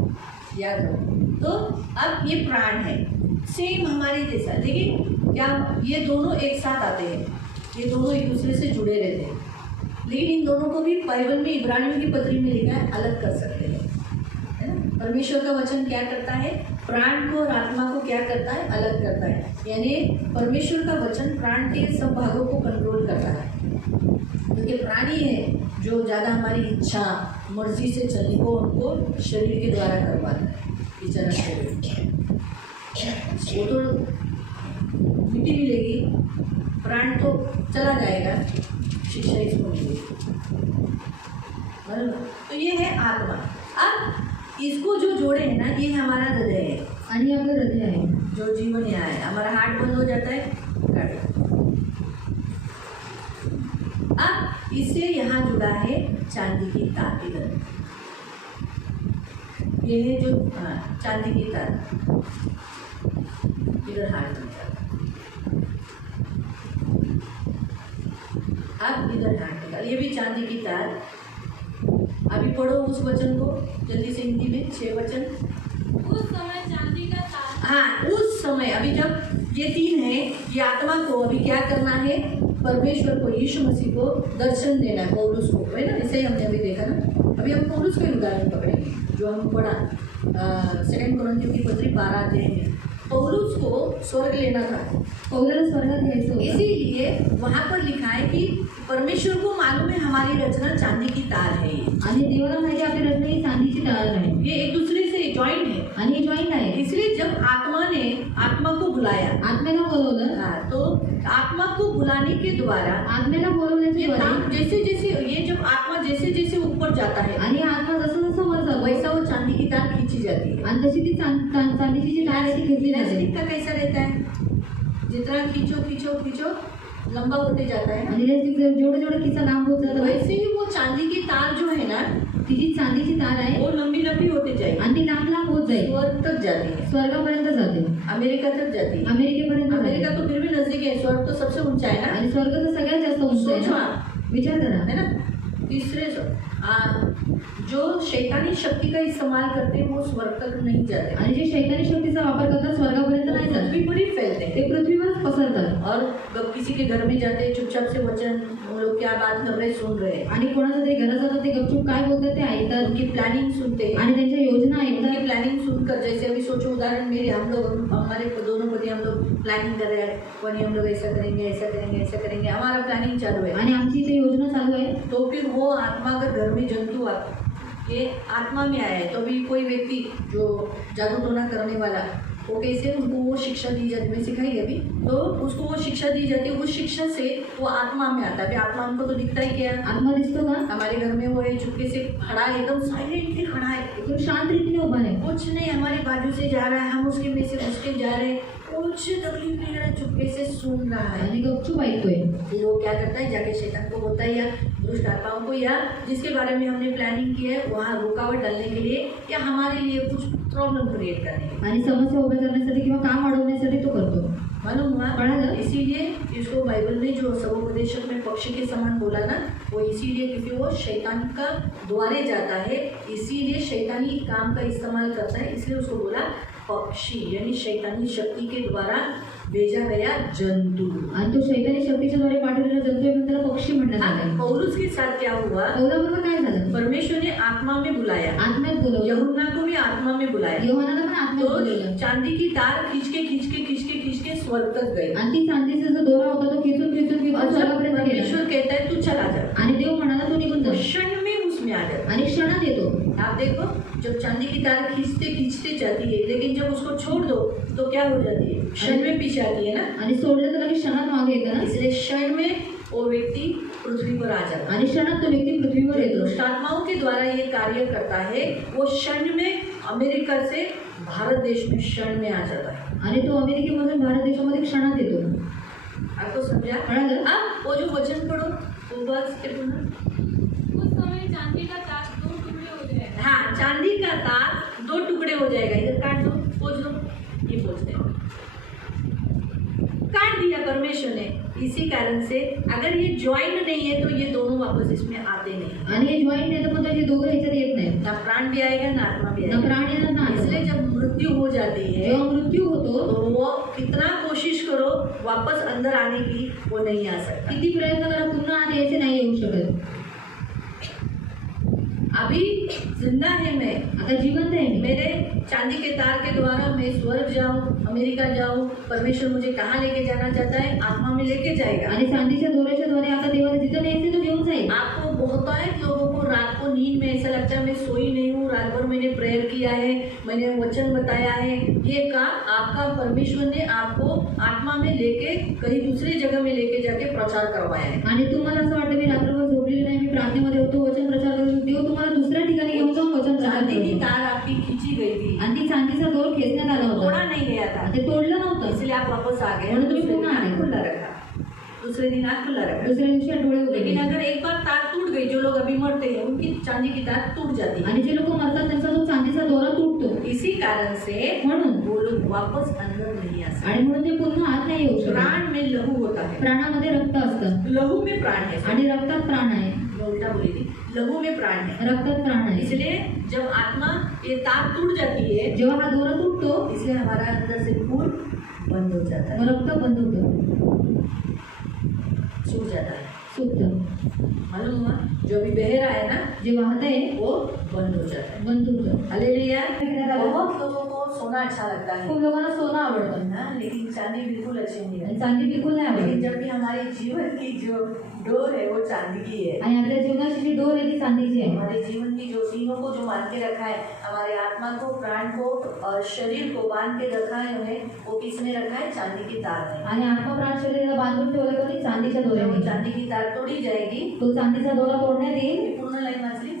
याद रखो। तो अब ये प्राण है, सेम हमारे जैसा, लेकिन क्या ये दोनों एक साथ आते हैं, ये दोनों एक दूसरे से जुड़े रहते हैं, लेकिन इन दोनों को भी बाइबल में इब्रानियों की पत्री में लिखा है अलग कर सकते हैं, है ना। परमेश्वर का वचन क्या करता है, प्राण को और आत्मा को क्या करता है, अलग करता है। यानी परमेश्वर का वचन प्राण के सब भागों को कंट्रोल करता है, क्योंकि प्राणी है जो ज़्यादा हमारी इच्छा मर्जी से चलने को उनको शरीर के द्वारा करवाता है। इच्छा शरीर वो तो मिट्टी मिलेगी, प्राण तो चला जाएगा, शिक्षा इसको मिलेगी, बराबर। तो ये है आत्मा। अब इसको जो जोड़े है ना, ये हमारा हृदय है, आणि आपलं हृदय आहे, जो जीवन यहाँ है। हमारा हार्ट बंद हो जाता है, काट। अब इससे यहाँ जुड़ा है चांदी की तार, इधर ये है जो चांदी की तार, इधर हार्ट बन जाता है। अब इधर हार्ट निकाल, ये भी चांदी की तार। अभी पढ़ो उस वचन को जल्दी से हिंदी में, 6 वचन। उस समय चांदी का तार, हाँ उस समय, अभी जब ये 3 है, ये आत्मा को अभी क्या करना है, परमेश्वर को, यीशु मसीह को दर्शन देना है, पौलुस को, है ना। ऐसे ही हमने अभी देखा ना। अभी हम पौलुस का उदाहरण पकड़ेंगे जो हम पढ़ा 2 कोरिन्थियों की पत्री 12 अध्याय में। पौलुस को स्वर्ग लेना था, पौलाला स्वर्गात घ्यायचं होतं, इसीलिए वहाँ पर लिखा है कि परमेश्वर को मालूम है हमारी रचना चांदी की तार है ये, आणि देवाला माहिती आहे आपली रचना ही चांदीची तार आहे ये एक दूसरे से जॉइंट है। आणि हे जॉईंट आहे। इसलिए जब आत्मा ने आत्मा को बुलाया, आत्म्याला बोलवलं, हाँ, तो आत्मा को बुलाने के द्वारा आत्म्याला बोलवल्याच्या ये द्वारे काम जैसे जैसे, ये जब आत्मा जैसे जैसे ऊपर जाता है, आणि आत्मा जसं जसं वर जातो वैसा वो चांदी की तार खींची जाती है। आणि तशी ती चांदीची जी तार आहे ती खेचली जाते। इलास्टिक का कैसा रहता है, जितना खींचो खींचो खींचो लंबा होते जाता है ना, आणि इलास्टिक जेवढं जेवढं किस्सा लांब होत जातं वैसे ही वो चांदी की तार जो है ना, ती जी चांदीची तार आहे वो लंबी लंबी होते जाएगी, आणि ती लांब लांब होत जाईल, स्वर्ग तक जाती है, स्वर्गापर्यंत जाते, अमेरिका तक जाती है। अमेरिकेपर्यंत जाते। अमेरिका तो फिर भी नजदीक है, स्वर्ग तो सबसे ऊंचा है ना, आणि स्वर्ग तर सगळ्यात जास्त उंच आहे सोचो ना। आप, विचार करा, है ना। तीसरे जो शैतानी शक्ति का इस्तेमाल करते हैं वो स्वर्ग तक नहीं जाते, आणि जे शैतानी शक्तीचा वापर करतात स्वर्गापर्यंत नाही जात, पृथ्वी पर ही फैलते हैं। ते पृथ्वीवरच पसरतात। और जब किसी के घर में जाते हैं चुपचाप से वचन, हम लोग क्या बात कर रहे हैं सुन रहे हैं, आणि कोणाच्या तरी घरात जातात ते गपचूप काय बोलतात ते ऐकतात उनकी प्लानिंग सुनते हैं, आणि त्यांच्या योजना उनकी ऐकतात। प्लानिंग सुनकर, जैसे अभी सोचो उदाहरण मेरे, हम लोग हमारे दोनों पति हम लोग प्लानिंग कर रहे हैं, वही हम लोग ऐसा करेंगे ऐसा करेंगे ऐसा करेंगे, हमारा प्लानिंग चालू है। आणि आमची इथे योजना चालू आहे, तो फिर वो आत्मा अगर घर में जंतु ये आत्मा में आया है, तो अभी कोई व्यक्ति जो जादू टोना करने वाला, वो कैसे उनको वो शिक्षा दी जाती, मैं सिखाई अभी, तो उसको वो शिक्षा दी जाती है, उस शिक्षा से वो आत्मा में आता है। अभी आत्मा हमको तो दिखता ही क्या, आत्मा दिसतो का? हमारे घर में वो है चुपके से खड़ा है, एकदम साइलेंटली खड़ा है, एकदम शांत रीतीने उभा आहे, कुछ नहीं हमारे बाजू से जा रहा है, हम उसके में से घुस के जा रहे हैं, कुछ तकलीफ नहीं रहा, चुपके से सुन रहा है। आणि गपचूप ऐकतोय। फिर वो क्या करता है, जाके शैतान को बोलता है या दुष्ट आत्माओं को या जिसके बारे में हमने प्लानिंग की है वहाँ रुकावट डालने के लिए या हमारे लिए कुछ प्रॉब्लम क्रिएट करने के लिए, आणि समस्या उभ्या करण्यासाठी किंवा काम अडवण्यासाठी तो करतो। मालूम हुआ। कळालं? इसीलिए इसको बाइबल में जो सर्वोपदेशक में पक्षी के समान बोला ना, वो इसीलिए क्योंकि वो शैतान का द्वारे जाता है, इसीलिए शैतानी काम का इस्तेमाल करता है, इसलिए उसको बोला पक्षी, यानी शैतानी शक्ति के द्वारा भेजा गया जंतु। आणि तो शैतानी शक्तीच्या द्वारे पाठवलेला जंतू आहे म्हणून त्याला पक्षी म्हणण्यात आले। पौलुस के साथ क्या हुआ, पौलाबरोबर काय झालं? परमेश्वर ने आत्मा में बुलाया, आत्म्यात बोलवलं, यूहन्ना को भी आत्मा में बुलाया, योहानाला पण आत्म्यात बोलवलं, तो चांदी की तार खींच के खींच के खींच के खींच के स्वर्ग तक गए। आणि ती चांदीचा जो दोरा होता तो खिचून खिचून खिचून और जब स्वर्गापर्यंत गेला। परमेश्वर कहता है तू चला जा, आणि देव म्हणाला तो निघून जा, क्षण में उसमें आ जा। आणि क्षणात येतो। आप देखो जब चांदी की तार खींचते खींचते जाती है, लेकिन जब उसको छोड़ दो तो क्या हो जाती है, क्षण में पीछे आती है ना, आणि सोडलं तर लगेच क्षणात मागे येतं ना, इसलिए क्षण में वो व्यक्ति पृथ्वी पर आ जाता है। आणि क्षणात तो व्यक्ती पृथ्वीवर येतो। दुष्ट आत्माओं के द्वारा ये कार्य करता है, वो क्षण में अमेरिका से भारत देश में क्षण में आ जाता है। आणि तो अमेरिकेमधून भारत देशामध्ये क्षणात येतो। आपको समझा? कळालं? अब वो जो वचन पढ़ो वो बात के पुनः, उस समय चांदी का तार 2 टुकड़े हो जाएगा। हाँ, चांदी का तार 2 टुकड़े हो जाएगा। इधर काट दो, पोंछ दो, ये पोंछते हैं। काट दिया परमेश्वर ने, इसी कारण से अगर ये ज्वाइंट नहीं है तो ये दोनों वापस इसमें आते नहीं, आणि हे जॉईंट नाही तर मग हे दोघं ह्याच्यात येत नाही, ना प्राण भी आएगा ना आत्मा भी ना आएगा। प्राण येणार ना आत्मा. इसलिए जब मृत्यु हो जाती है जेव्हा मृत्यू होतो तो वो कितना कोशिश करो वापस अंदर आने की वो नहीं आ सकता। किती प्रयत्न करा पुन्हा आत यायचे नाही येऊ शकत. अभी जिंदा है मैं, आता जिवंत आहे मी. मेरे चांदी के तार के द्वारा मैं स्वर्ग जाऊं, अमेरिका जाऊं, परमेश्वर मुझे कहाँ लेके जाना चाहता है, आत्मा में लेके जाएगा। आणि चांदीच्या दोऱ्याच्या द्वारे आता देवाला जिथं न्यायचे तो घेऊन जाईल. आपको बहुत लोगों को रात को नींद में ऐसा लगता है मैं सोई नहीं हूँ, रात भर मैंने प्रेयर किया है, मैंने वचन बताया है, ये काम आपका परमेश्वर ने आपको आत्मा में लेके कहीं दूसरी जगह में लेके जाके प्रचार करवाया है। आणि तुम्हाला असं वाटतं मी रात्रभर झोपलेली नाही, मी प्रार्थनेमध्ये होतो, वचन प्रचार करतो, देव तुम्हाला दुसऱ्या ठिकाणी घेऊन जाऊन वचन प्रचार चांदी की करतो. तार आपकी खींची गई थी, आणि ती चांदीचा दोर खेचण्यात आला होता, तोड़ा नहीं गया था, ते तोडलं नव्हतं. इसलिए आप वापस आ गए। म्हणून तुम्ही दूसरे दिन पुन्हा आले. आँख खुला रखा, दूसरे दिन आँख खुला रखा। दुसऱ्या दिवशी डोळे लेकिन उघडले. अगर एक बार तार टूट गई, जो लोग अभी मरते हैं उनकी चांदी की तार टूट जाती है। आणि जे लोक मरतात त्यांचा तो चांदीचा दोरा तुटतो. इसी कारण से म्हणून वो लोग वापस अंदर नहीं आ सकते। आणि म्हणून ते पुन्हा आत नाही येऊ शकत. प्राण में लहू होता है, प्राणामध्ये रक्त असतं लहू में प्राण है। आणि रक्तात प्राण आहे. मैं उल्टा बोली थी, लहू में प्राण है। रक्तात प्राण आहे. इसलिए जब आत्मा ये तार टूट जाती है, जेव्हा हा दोरा तुटतो इसलिए हमारा अंदर से खून बंद हो जाता है, मग रक्त बंद होतं, सूख जाता है। सुटतं. मालूम हुआ? जो भी बह रहा है ना जे वाहतंय वो बंद हो जाता है। बंद होतं. हालेलुया। बहुत बहुत लोगों को सोना अच्छा लगता है खूप लोकांना सोनं आवडतं ना, लेकिन चांदी बिल्कुल अच्छी नहीं आणि है। चांदी बिलकुल नाही लेकिन आवडत. जब भी हमारे जीवन की जो डोर है वो चांदी की है। आणि आपल्या जीवनाची जी डोर आहे ती चांदीची आहे. हमारे जीवन की जो तीनों को जो बांध के रखा है, हमारे आत्मा को, प्राण को और शरीर को बांध के रखा है, वो किसने रखा है? चांदी की तार में। आणि आत्मा प्राण शरीराला बांधून ठेवलं का ती चांदीच्या जब वो दोऱ्याने. चांदी की तार तोड़ी जाएगी, तो चांदीचा दोरा तोडण्यात येईल. ये पूर्ण लाइन वाचली।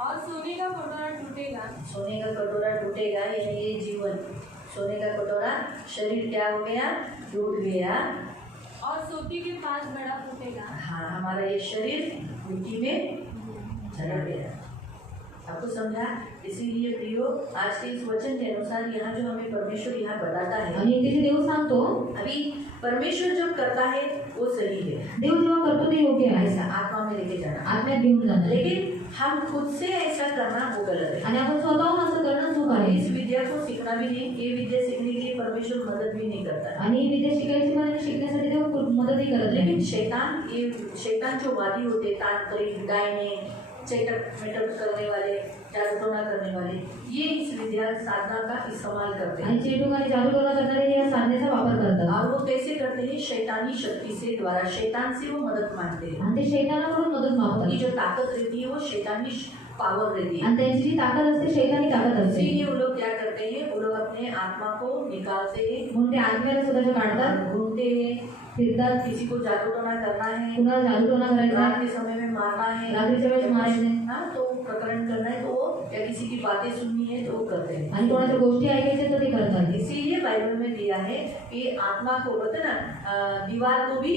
और सोने का कटोरा टूटेगा, सोने का कटोरा टूटेगा, यानी ये जीवन, सोने का कटोरा शरीर क्या हो गया? टूट गया। और सोती के पास बड़ा फूटेगा। हाँ, हमारा ये शरीर मिट्टी में चला गया। आपको समझा? इसीलिए प्रियो, आज के इस वचन के अनुसार यहाँ जो हमें परमेश्वर यहाँ बताता है, आणि इथे जे देव सांगतो, अभी परमेश्वर जब करता है वो सही है, देव जेव्हा करतो ते योग्य आहे, ऐसा आत्मा में लेके जाना। आत्म्यात घेऊन जाणं. लेकिन हम खुद से ऐसा करना वो गलत है। आणि आपण स्वतःहून असं करणं चूक और आहे. इस विद्या को सीखना भी नहीं, ये विद्या सीखने के लिए परमेश्वर मदद भी नहीं करता है। आणि ही विद्या शिकायची मला शिकण्यासाठी देव मदतही करत लेकिन नाही. शैतान जो वादी होते, तांत्रिक, डायने, चेकअप मेटअप करने वाले, जादूटोना करने वाले, ये इस विद्या साधना का इस्तेमाल करते आणि हैं। चेटूक आणि जादूटोना करणारे या साधनेचा वापर करतात. और वो कैसे करते हैं? शैतानी शक्ति से द्वारा, शैतान से वो मदद मांगते हैं। आणि ते शैतानाकडून मदत उनकी मागतात. जो ताकत रहती है वो शैतानी पावर रहती है। आणि त्यांची जी ताकद असते शैतानी ताकद असते. इसीलिए वो लोग क्या करते हैं? वो लोग अपने आत्मा को निकालते हैं, म्हणून ते आत्म्याला स्वतःच्या काढतात, घूमते हैं, फिरतात, किसी को जादूटोना करना है, कुणाला जादूटोना करायचा, रात के समय में मारना है, रात्रीच्या वेळेस मारायचे, हाँ, तो प्रकरण करना है तो वो, या किसी की बातें सुननी है तो वो करते हैं। आणि कोणाच्या गोष्टी ऐकायच्या तर ते करतात. इसीलिए बाइबल में दिया है कि आत्मा को, बोलते ना, दीवार को भी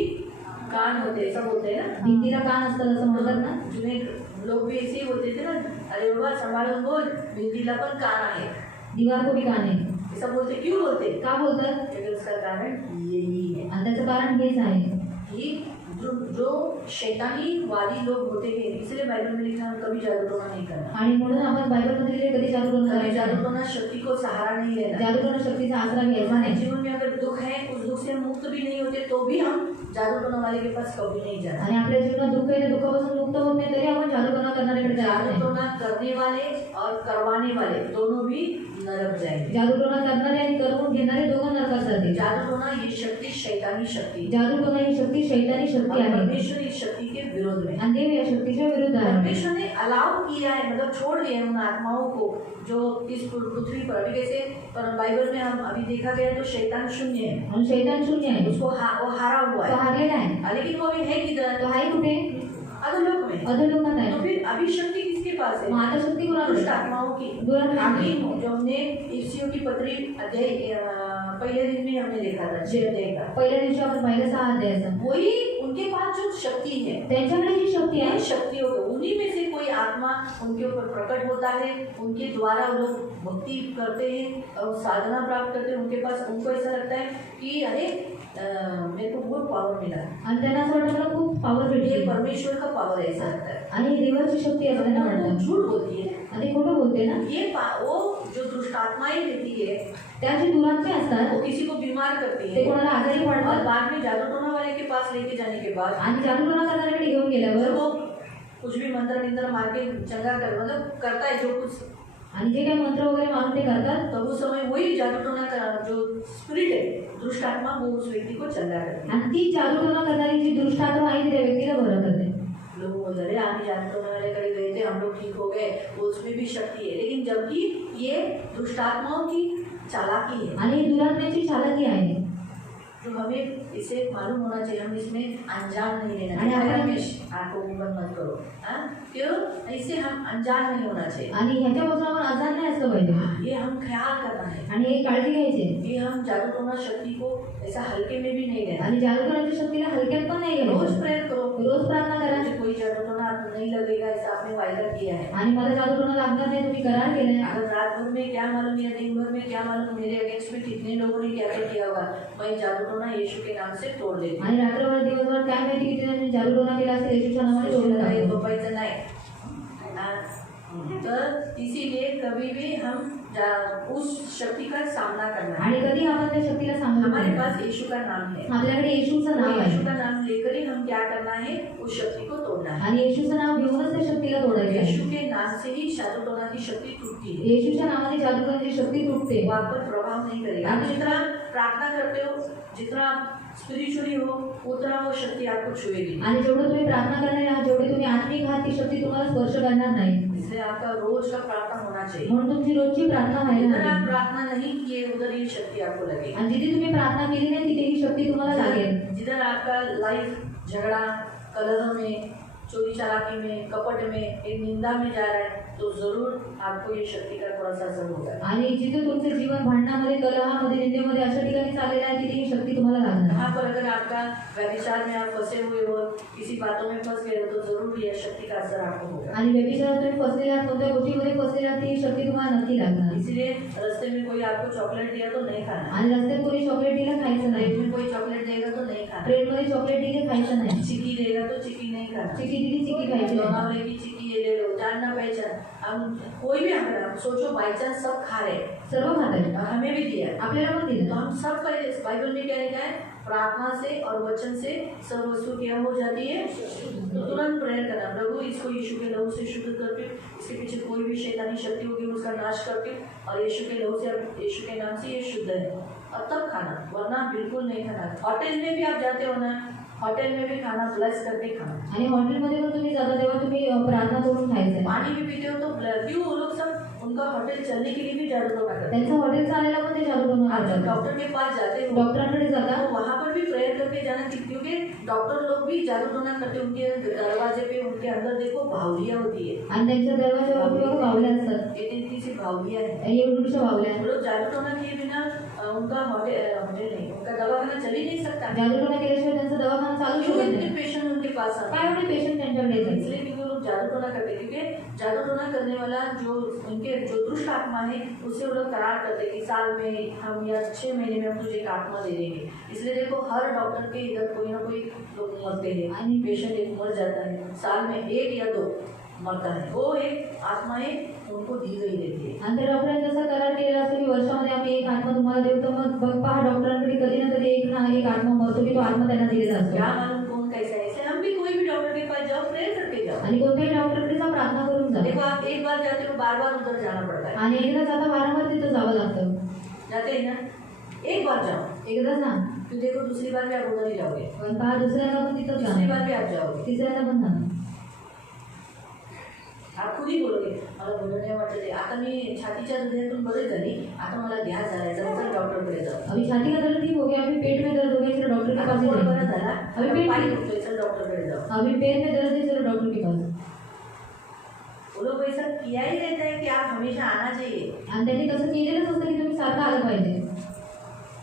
कान होते हैं, सब होते हैं ना। भिंतीला कान असतात असं म्हणतात ना. जुने लोग भी ऐसे ही बोलते थे ना, अरे बाबा सांभाळून बोल, भिंतीला पण कान आहे, दीवार को भी कान आहे. ऐसा बोलते क्यों बोलते? का बोलतात? क्योंकि उसका कारण यही है आणि त्याचं कारण हेच आहे कि जो शैतानी वादी लोग होते हैं, इसलिए बाइबल में लिखा है कभी जादूटोना नहीं करना, आणि म्हणून आपण बायबलमध्ये लिहिले कधी जादूटोना कभी करायचा नाही. जादूटोना शक्ति को सहारा नहीं लेना। जादूटोना शक्तीचा आसरा घ्यायचा हमारे नाही. जीवन में अगर दुख है, उस दुख से मुक्त भी नहीं होते तो भी हम जादूटोना वाले के पास कभी नहीं जाना। आणि आपल्या जीवनात दुःख आहे ते दुःखापासून मुक्त होत नाही तरी आपण जादूटोना करणाऱ्याकडे जायचं नाही. जादूटोना करने वाले और करवाने वाले दोनों भी नरक जाएंगे। जादूटोना करणारे आणि करवून घेणारे दोघं नरकात जातील. जादूटोना ये शक्ति शैतानी शक्ति, जादूटोना ही शक्ती शैतानी शक्ती और आहे परमेश्वर इस शक्ति के विरोध में। आणि देव या शक्तीच्या विरुद्ध आहे. परमेश्वर ने अलाउ किया है, मतलब छोड़ दिया है उन आत्माओं को जो इस पृथ्वी पर, अभी जैसे बाइबल में हम अभी देखा गया तो शैतान शून्य है, आणि शैतान शून्य आहे, उसको वो हारा हुआ तो है, हारलेला आहे. लेकिन वो अभी है किधर? तो आहे कुठे? अधोलोक में। अधोलोकात तो आहे. फिर अभी शक्ति किसके पास है? मग आता शक्ती दुष्ट कोणाकडे? आत्माओं की। दुरात्मा. अभी जो हमने इफ्सियों की पत्री अध्याय पहले दिन में हमने देखा था, 6 अध्याय का, पहिल्या दिवशी आपण पहिला 6 अध्यायाचा, वही उनके पास जो शक्ति है, त्यांच्याकडे जी शक्ती ये आहे शक्तियों को, उन्हीं में से कोई आत्मा आत्मा उनके ऊपर प्रकट होता है, उनके द्वारा वो लोग भक्ति करते हैं और साधना प्राप्त करते हैं। उनके पास उनको ऐसा लगता है कि अरे मेरे को बहुत पावर मिला है, आणि त्यांना असं वाटतं मला खूप पॉवर ये भेटली परमेश्वर का पावर है ऐसा लगता है। आणि ही देवाची शक्ती असं त्यांना वो वाटतं झूठ बोलती है। आणि ते खोटं बोलते ना। वो जो दुष्ट आत्माएं रहती है त्या जी दुरात्मे असतात वो किसी को बीमार करती ते है कोणाला आजारी और पडतात बाद में जादू टोना वाले के पास लेके जाने के बाद आणि जादूटोणा करणाऱ्याकडे घेऊन गेल्यावर वो कुछ भी मंत्र विंत्र मार के चंगा कर मतलब करता है जो कुछ, आणि जे काही मंत्र वगैरे मारून ते करतात तो उस समय वही जादू टोना का जो स्पिरिट है दुष्ट आत्मा वो उस व्यक्ति को चंगा करती है। आणि ती जादूटोणा करणारी जी दुष्टात्मा आहे ती त्या व्यक्तीला बरं करते। लोग बोल रहे आगे जादू टोना वाले कड़े गए थे, हम लोग ठीक हो गए, वो उसमें भी शक्ति है, लेकिन जबकि ये दुष्ट आत्माओं की चालाकी है आणि ही दुरात्म्याची चालाकी आहे जो हमें इसे मालूम होना चाहिए। हम इसमें अनजान नहीं रहना अरे चाहिए। आपण- रमेश आंखों को बंद मत करो, हाँ क्यों, इससे हम अनजान नहीं होना चाहिए। आणि ह्याच्यापासून आपण अजान नाही असलं पाहिजे ये हम ख्याल करना है, आणि हे काळजी घ्यायची ये हम जादू टोना शक्ति को ऐसा हल्के में भी नहीं लेना। आणि जादूटोणाच्या शक्तीला हलक्यात पण नाही रोज घ्यायचं। प्रेयर करो, रोज प्रार्थना करा मुझे कोई जादू टोना नहीं लगेगा ऐसा आपने वायदा किया है। आणि मला जादूटोणा लागणार नाही तुम्ही करार केलाय। अगर रात भर में क्या मालूम या दिन भर में क्या मालूम मेरे अगेंस्ट में कितने लोगों ने क्या क्या किया होगा, मैं जादू टोना यीशु के नाम से तोड़ देती हूँ। आणि रात्रभर दिवसभर काय माहिती किती जणांनी जादूटोणा केला असेल येशूच्या नावाने तोडून टाकतो। झोपायचं नाही। तर इसीलिए कभी भी हम उस शक्ति का सामना करना है। आणि कधी आपण त्या शक्तीला हमारे सामोरे पास यीशु का नाम है, आपल्याकडे येशूचं नाव यीशु आहे का नाम लेकर ही हम क्या करना है, उस शक्ति को तोड़ना है। आणि येशूचं नाव घेऊनच त्या शक्तीला तोडायचं आहे। यीशु के नाम से ही जादू टोना की शक्ति टूटती है, येशूच्या नावाने जादूटोणाची शक्ती तुटते वो आप पर प्रभाव नहीं करेगा। आप जितना प्रार्थना करते हो, जितना स्पिरिचुअली हो, उतना वो शक्ति आपको छुएगी। आणि जेवढं तुम्ही प्रार्थना करणार आहात जेवढे तुम्ही आत्मिक आहात ती शक्ती तुम्हाला स्पर्श करणार नाही। इसलिए आपका रोज का प्रार्थना होना चाहिए। म्हणून तुमची रोजची प्रार्थना व्हायला जिधर आप हवी प्रार्थना नहीं किए उधर ये शक्ति आपको लगेगी। आणि जिथे तुम्ही प्रार्थना केली नाही तिथे ही शक्ती तुम्हाला लागेल। जिधर आपका लाइफ झगड़ा कलह में, चोरी चालाकी में, कपट में, एक निंदा में जा रहा है तो जरूर आपको ये शक्ति का थोड़ा सा असर होगा। आणि जिथे तुमचं जीवन भांडणामध्ये कलहामध्ये निंदेमध्ये अशा ठिकाणी चाललेलं आहे तिथे ही शक्ती तुम्हाला लागणार। यहाँ पर अगर आपका व्यभिचार में आप फंसे हुए हो, किसी बातों में फंस गए हो तो जरूर ये शक्ति का असर आपको होगा। आणि व्यभिचारात तुम्ही फसलेले आहात कोणत्या गोष्टीमध्ये फसलेले आहात ती शक्ती तुम्हाला नक्की लागणार। इसलिए रास्ते में कोई आपको चॉकलेट दिया तो नहीं खाना, आणि रस्त्यात कोणी चॉकलेट दिलं खायचं ट्रेन नाही। में कोई चॉकलेट देगा तो नहीं खाना, ट्रेनमध्ये चॉकलेट दिले खायचं नाही। चिक्की देगा तो चिक्की नहीं खाना, चिकी दिली चिकी खायची नाही। लोनावले की चिक्की ये ले लो, जानना पहचान। हम कोई भी अगर आप सोचो बाई चांस सब खा रहे हैं, सर्व खात आहेत हमें भी दिया, आपल्याला पण तो दिलं। हम सब पहले बाइबल में क्या लिखा है, प्रार्थना से और वचन से सब वस्तु क्या हो जाती है, तो तुरंत प्रेयर करना, प्रभु इसको यीशु के लहू से शुद्ध करती हूँ, इसके पीछे कोई भी शैतानी शक्ति होगी उसका नाश करती हूँ और यीशु के लहू से, यीशु के नाम से ये शुद्ध है, और तब खाना, वरना बिल्कुल नहीं खाना। होटल में भी आप जाते हो ना, होटल में भी खाना ब्लेस करके खाना। आणि हॉटेलमध्ये पण तुम्ही जाता तेव्हा तुम्ही प्रार्थना करून खायचं। पानी भी पीते हो तो क्यों वो लोग सब उनका होटल चलने के लिए भी जादू टोना करते हैं। त्यांचं हॉटेल चालायला पण ते जादूटोणा आप जब करतात। डॉक्टर के पास जाते हो डॉक्टरांकडे जाता तो वहाँ पर भी प्रेयर करके जाना चाहिए, क्योंकि डॉक्टर लोग भी जादू टोना करते हैं। उनके दरवाजे पे उनके अंदर देखो बावलियाँ होती है, आणि त्यांच्या दरवाजावरती बघा बावल्या असतात। इतनी सी बावलियाँ है। आणि एवढ्या बावल्या वो लोग जादू टोना किए बिना उनका होटल नहीं, उनका दवाखाना चल ही नहीं सकता। जादूटोणा केल्याशिवाय त्यांचा दवाखाना चालू क्यों शकत इतने नाही। पेशेंट उनके पास आते काय हैं? एवढे पेशंट त्यांच्याकडे येतात? इसलिए क्योंकि वो लोग जादू टोना करते हैं, क्योंकि जादू टोना करने वाला जो उनके जो दुष्ट आत्मा है उससे वो लोग करार करते हैं कि साल में हम या 6 महीने में हम तुझे एक आत्मा दे देंगे। इसलिए देखो हर डॉक्टर के इधर कोई ना कोई लोग मरते हैं, आणि पेशेंट एक मर जाता है, साल में 1 या 2 मरता है, वो एक आत्माएं उनको दी गई रहती है। आणि त्या डॉक्टरांनी जसा करार केलेला असतो की वर्षामध्ये आम्ही एक आत्मा तुम्हाला देऊ, तर मग बघ पहा डॉक्टरांकडे कधी ना कधी एक ना एक आत्मा मरतो की तो आत्मा त्यांना दिलेला क्या असतो। मालूम कौन कैसा है, इसलिए हम भी कोई भी डॉक्टर के पास जाओ, प्रेयर करके जाओ। आणि कोणत्याही डॉक्टरकडे जा प्रार्थना करून देखो जा। आप एक बार जाते हो, बार बार उधर जाना पड़ता है। आणि एकदा जाता वारंवार तिथं जावं लागतं। जाते हैं ना, एक बार जाओ, एकदा जा तो देखो दूसरी बार भी आप उधर ही जाओगे, पण पहा दुसऱ्यांदा पण तिथं तीसरी जा, बार भी आप जाओगे, तिसऱ्यांदा पण जा। आप खुद ही बोलोगे मला बरं नाही वाटत, आता मी छातीच्या हृदयातून बरे झाली, आता मला गॅस झालाय, चल डॉक्टरकडे जाऊ। अभी छाती का दर्द ठीक हो गया, अभी पेट में दर्द हो गया, चलो डॉक्टर के आता पास पोट बरं जाएंगे। झाला, अभी आता पेट पाय में दुखतोय, चल डॉक्टरकडे जाऊ। अभी पेट में दर्द है, चलो डॉक्टर के पास। वो लोग ऐसा किया ही रहता है कि आप हमेशा आना चाहिए, आणि त्यांनी तसं केलेलंच असतं की तुम्ही सारखं आलं पाहिजे।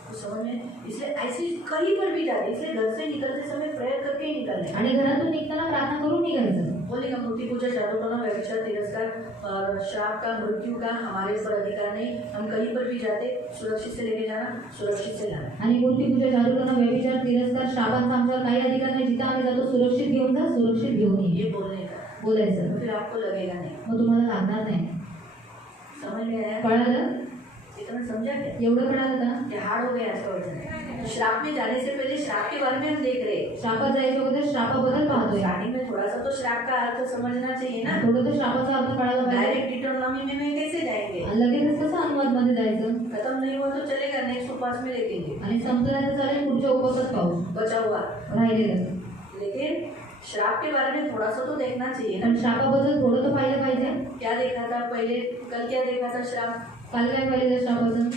तो समझ में, इसलिए ऐसे कहीं पर भी जाते, इसलिए घर से निकलते समय प्रेयर करके ही निकलना है। आणि घरातून निघताना प्रार्थना करून करून निघायचं. बोलेगा मूर्ति पूजा, जादूटोना, व्यभिचार, तिरस्कार और श्राप का, मृत्यू का हमारे पर अधिकार नहीं। हम कहीं पर भी जाते सुरक्षित से लेके जाना, सुरक्षित से लाना। आणि मूर्तीपूजा, जादूटोना, व्यभिचार, तिरस्कार, श्रापांचा आमच्यावर काही अधिकार नाही. जिथं आम्ही जातो सुरक्षित घेऊन जा, सुरक्षित घेऊन ये. ये बोलने का, बोलायचं. फिर आपको लगेगा नहीं। मग तुम्हाला लागणार नाही. समझ में आया? कळालं? इतना समझा क्या? एवढं कळालं का? ये हार्ड हो गया इसका वचन। तो श्राप में जाने से पहले श्राप के बारे में हम देख रहे हैं। श्रापात जायच्या अगोदर श्रापाबद्दल पाहतोय. स्टार्टिंग में थोड़ा सा तो श्राप का अर्थ समझना चाहिए ना। थोडं तर श्रापाचा अर्थ कळायला पाहिजे. डायरेक्ट डिटरमिनी में कैसे जाएंगे? लगेचच कसं अनुवाद मध्ये जायचं. खत्म नहीं हुआ तो चलेगा, नेक्स्ट उपवास में देखेंगे। आणि संपल्याचं चालेल, पुढच्या उपवासात पाहू. बचा हुआ राहिलेलं. लेकिन श्राप के बारे में थोड़ा सा तो देखना चाहिए ना। पण श्रापाबद्दल थोडं तर पाहिलं पाहिजे. क्या देखा था पहले? कल क्या देखा था श्राप? काल काय पाहिलं श्रापाचं?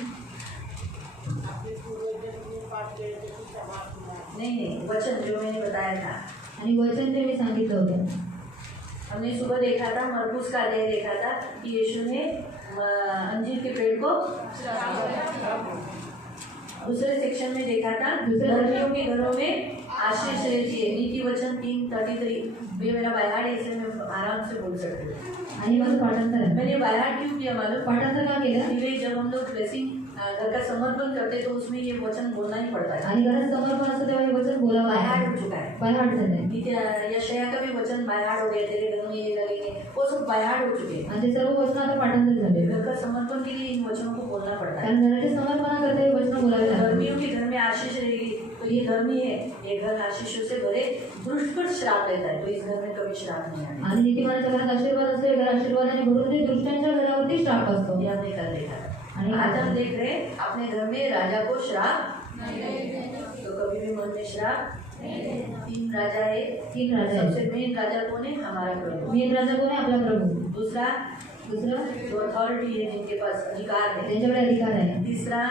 नहीं, वचन जो मैंने बताया था। आणि वचन जे मी सांगितलं होतं. हमने सुबह देखा था, मरकुस का अध्याय देखा था कि यीशु ने अंजीर के पेड़ को, दूसरे सेक्शन में देखा था धर्मियों के घरों में आशीष रहती है। नीति वचन 3:33। ये मेरा बायहार्ड है, इसे मैं आराम से बोल सकती हूँ। आणि माझं पाठांतर आहे. मैंने बायहार्ड क्यों किया मालूम? पाठांतर का केलं? इसलिए जब हम लोग ब्लेसिंग घर का समर्पण करते तो उसमें ये वचन बोलना ही पड़ता है। आणि घरात समर्पण असतं तेव्हा हे वचन बोलावं बायहार्ड लागतं. हो चुका है। बायहार्ड झालंय. यशाया का भी वचन बायहार्ड हो गया, तेरे घर में ये लगेंगे, वो सब बायहार्ड हो चुके हैं। आणि ते सर्व वचन आता पाठांतर झाले. घर का समर्पण के लिए इन वचनों को बोलना पड़ता है। कारण घराचे समर्पणाकरता हे वचन बोलावे लागतात. धर्मियों के घर में आशीष रहेगी, तो ये धर्मी है, ये घर आशीषों से भरे, दुष्ट पर श्राप रहता है, तो इस घर में कभी श्राप नहीं आएगा। आणि नीतिमानाच्या घरात आशीर्वाद असतो, घर आशीर्वादाने भरून ते दुष्टांच्या घरावरती श्राप असतो. ये हमने कल देखा। आणि आज हम देख रहे हैं अपने घर में राजा को श्राप नहीं, तो कभी भी मन में श्राप। 3 राजा है, 3 राजा आहेत. सबसे मेन राजा कौन है? हमारा प्रभु। मेन राजा कोण आहे? आपला प्रभू. दूसरा दुसरं जो अथॉरिटी है, जिनके पास अधिकार है। त्यांच्याकडे अधिकार आहे. तीसरा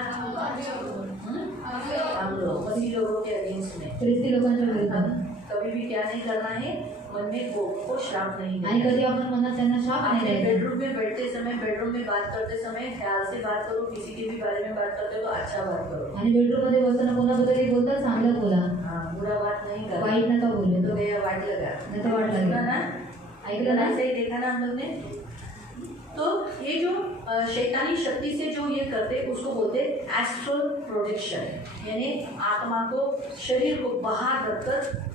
हम लोग मसीह लोगों के अगेंस्ट में ख्रिस्ती लोकांच्या विरोधात. कभी भी क्या नहीं करना है? मन में को श्राप नहीं आणि देना। कधी आपण मनात त्यांना शाप नाही अपने द्यायचा. बेडरूम में बैठते समय, बेडरूम में बात करते समय ख्याल से बात करो। किसी के भी बारे में बात करते हो तो अच्छा बात करो। आणि बेडरूम मध्ये बसताना कोणाबद्दल बोलतात चांगलं बोला, हाँ, बुरा बात नहीं करो। वाईट नका बोलू. तो गया वाट लगा, नहीं तो वाट लगी। सुना ना? ऐकलं ना? ऐसे ही देखा ना हम लोग ने। तो ये जो शैतानी शक्ति से जो ये करते उसको बोलते एस्ट्रल प्रोजेक्शन, यानी आत्मा को, शरीर को बाहर रखकर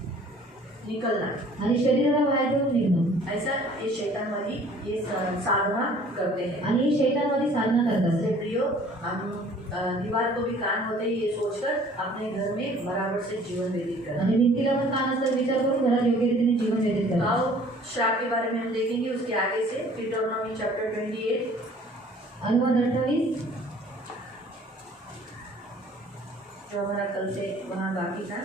निकलना। आणि शरीराला बाहेर घेऊन निघणं. ऐसा ये शैतान वाली ये साधना करते हैं। आणि ही शैतानवादी साधना करतात. इसलिए प्रियो, हम दीवार को भी कान होते ही ये सोचकर अपने घर में बराबर से जीवन व्यतीत करें। आणि भिंतीला पण कान असतात, विचार करून घरात योग्य रीतीने जीवन व्यतीत करा. आओ श्राप के बारे में हम देखेंगे उसके आगे से। डिटरनॉमी चैप्टर 28, अनुवाद 28, जो हमारा कल से वहाँ बाकी था।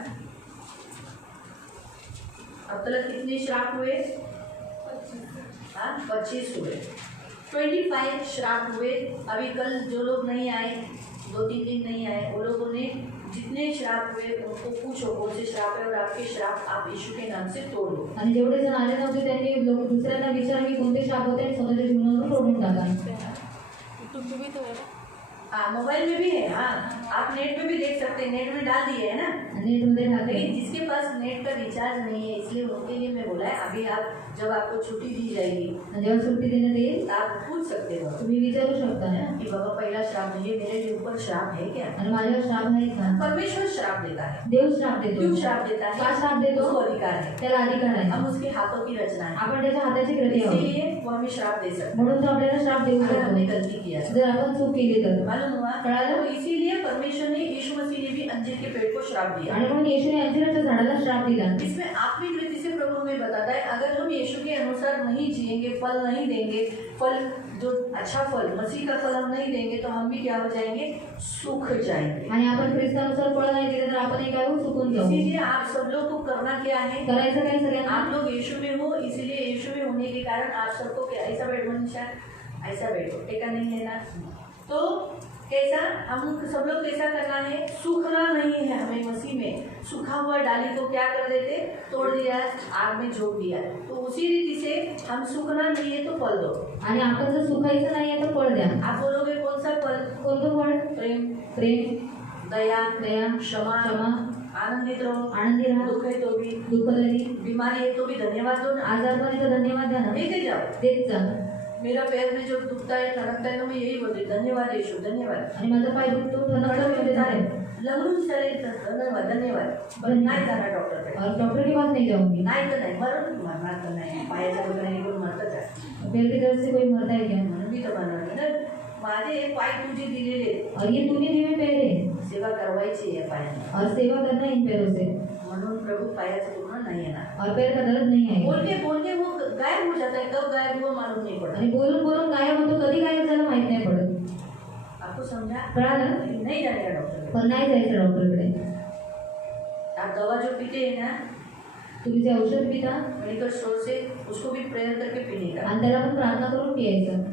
अब तक कितने श्राप हुए? 25 हुए। 25 श्राप हुए। अभी कल जो लोग नहीं आए, 2-3 दिन नहीं आए, वो लोगों ने जितने श्राप हुए उनको पूछो कौन से श्राप है और आपके श्राप आप यीशु के नाम से तोड़ लो। आणि जेवढे जण आले नव्हते त्यांनी लोक दुसऱ्यांना विचारलं की कोणते शाप होते आणि स्वतःच्या जीवनावरून तोडून टाका. हाँ, मोबाइल में भी है। हाँ, आप नेट में भी देख सकते हैं, नेट में डाल दिए है ना। नेट मध्ये टाकले. लेकिन जिसके पास नेट का रिचार्ज नहीं है, इसलिए उनके लिए मैं बोला है, अभी आप जब आपको छुट्टी दी जाएगी जेव्हा सुट्टी देण्यात येईल तो आप पूछ सकते हो तुम्ही विचारू शकता ना कि बाबा पहला श्राप मुझे, मेरे ऊपर श्राप है क्या? आणि माझ्यावर श्राप आहे का? परमेश्वर श्राप देता है। देव श्राप देतो. क्यों श्राप देता है? का श्राप देतो? उसको अधिकार है, त्याला अधिकार आहे. हम उसके हाथों की रचना है, आपण त्याच्या हाताची कृती आहोत, इसीलिए वो हमें श्राप दे सकता है। म्हणून तो आपल्याला श्राप देऊ अगर हमने शकतो गलती किया जर आपण चूक केली तर. मालूम हुआ? कळालं? तो इसीलिए परमेश्वर ने, यीशु मसीह ने भी अंजीर के पेड़ को श्राप दिया। आणि म्हणून येशूने अंजिराच्या झाडाला श्राप दिला. इसमें आत्मिक रीति से प्रभु हमें बताता है, अगर हम यीशु के अनुसार नहीं जिएंगे, फल नहीं देंगे, फल जो अच्छा फल, मसीह का फल हम नहीं देंगे, तो हम भी क्या हो जाएंगे? सूख जाएंगे। आणि आपण ख्रिस्तानुसार फळ नाही दिले तर आपण काय होऊ चुकून जाऊ. इसीलिए आप सब लोग को करना क्या है? करायचं काय सगळ्यांना? आप लोग यीशु में हो, इसीलिए यीशु में होने के कारण आप सबको क्या, ऐसा बैठो निशा, ऐसा बैठो, टेका नहीं लेना। तो कैसा, हम सब लोग कैसा करना है? सूखना नहीं है हमें मसीह में। सूखा हुआ डाली को क्या कर देते? तोड़ दिया, आग में झोंक दिया। तो उसी रीति से हम सूखना नहीं है तो फल दो। आणि आपण जर सुखायचं नाहीये तर फळ द्या. आप बोलोगे कौन सा फल? कोणतं फळ? प्रेम, प्रेम, दया, दया, क्षमा, क्षमा, आनंदित रहो, आनंदी राहा, दुःख है तो भी, दुःख झाली, बीमारी है तो भी धन्यवाद दो ना, आजारपणी तर धन्यवाद द्या ना, देते जाओ. देत जा. मेरा पैर में जो दुखता है ठणकता है तो मैं यही बोलती धन्यवाद यीशु धन्यवाद. आणि माझा पाय दुखतो ठणकतो मी देत आहे. लंगडून सारे धन्यवाद धन्यवाद. पण नाही जाणार डॉक्टरकडे, और डॉक्टर के पास नहीं जाऊंगी. नाही तर नाही, मरणार तर नाही, पायाच्या दुखण्याने निघून मरतच आहे. पैर की तरफ से कोई मरता है क्या? म्हणून मी तर म्हणणार ना, माझे हे पाय तुझे दिलेले आहेत, और ये तूने दिए पैर है सेवा करवायची आहे पायाने. और सेवा करना इन पैरों से, म्हणून प्रभु पायाचं दुखणं नाही येणार. और पैर का दर्द नहीं है. बोलते बोलते वो गायब हो जाता है, कब गायब हुआ मालूम नहीं पड़ा. आणि बोलून बोलून गायब होतो, कधी गायब झालं माहित नाही पडत. आपको समझा? कळालं? नहीं जाने का डॉक्टर. पण नाही जायचं डॉक्टरकडे. आप दवा जो पीते हैं ना तुम्ही जे औषध पिता मेडिकल स्टोर से, उसको भी प्रेयर करके पीने का. आणि त्याला पण प्रार्थना करून पियायचं.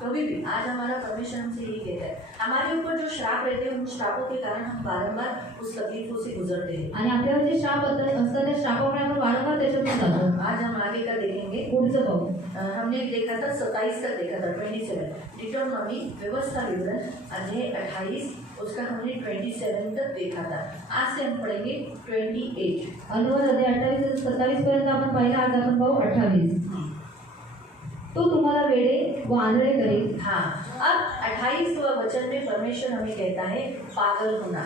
कभी भी आज हमारा परमेश्वर हमसे यही कहता है, हमारे ऊपर जो श्राप रहते हैं उन श्रापों के कारण हम बारंबार उस तकलीफों से गुजरते हैं. आणि आपल्यावर जे श्राप असतात त्या श्रापामुळे आपण वारंवार त्याच्यातून जातो. आज हम आगे का देखेंगे. पुढचं पाहू. हमने देखा था 27 तक देखा था, 27 डिटोनॉमी व्यवस्था विवरण अध्याय 28, उसका हमने 27 तक देखा था. आज से हम पढ़ेंगे 28. अनुवाद अध्याय 28 ते 27 पर्यंत आपण पाहिला. आज आपण पाहू 28. तो तुम्हाला वेडे व आंधळे करेल. हाँ, अब 28वां वचन में परमेश्वर हमें कहता है पागल होना.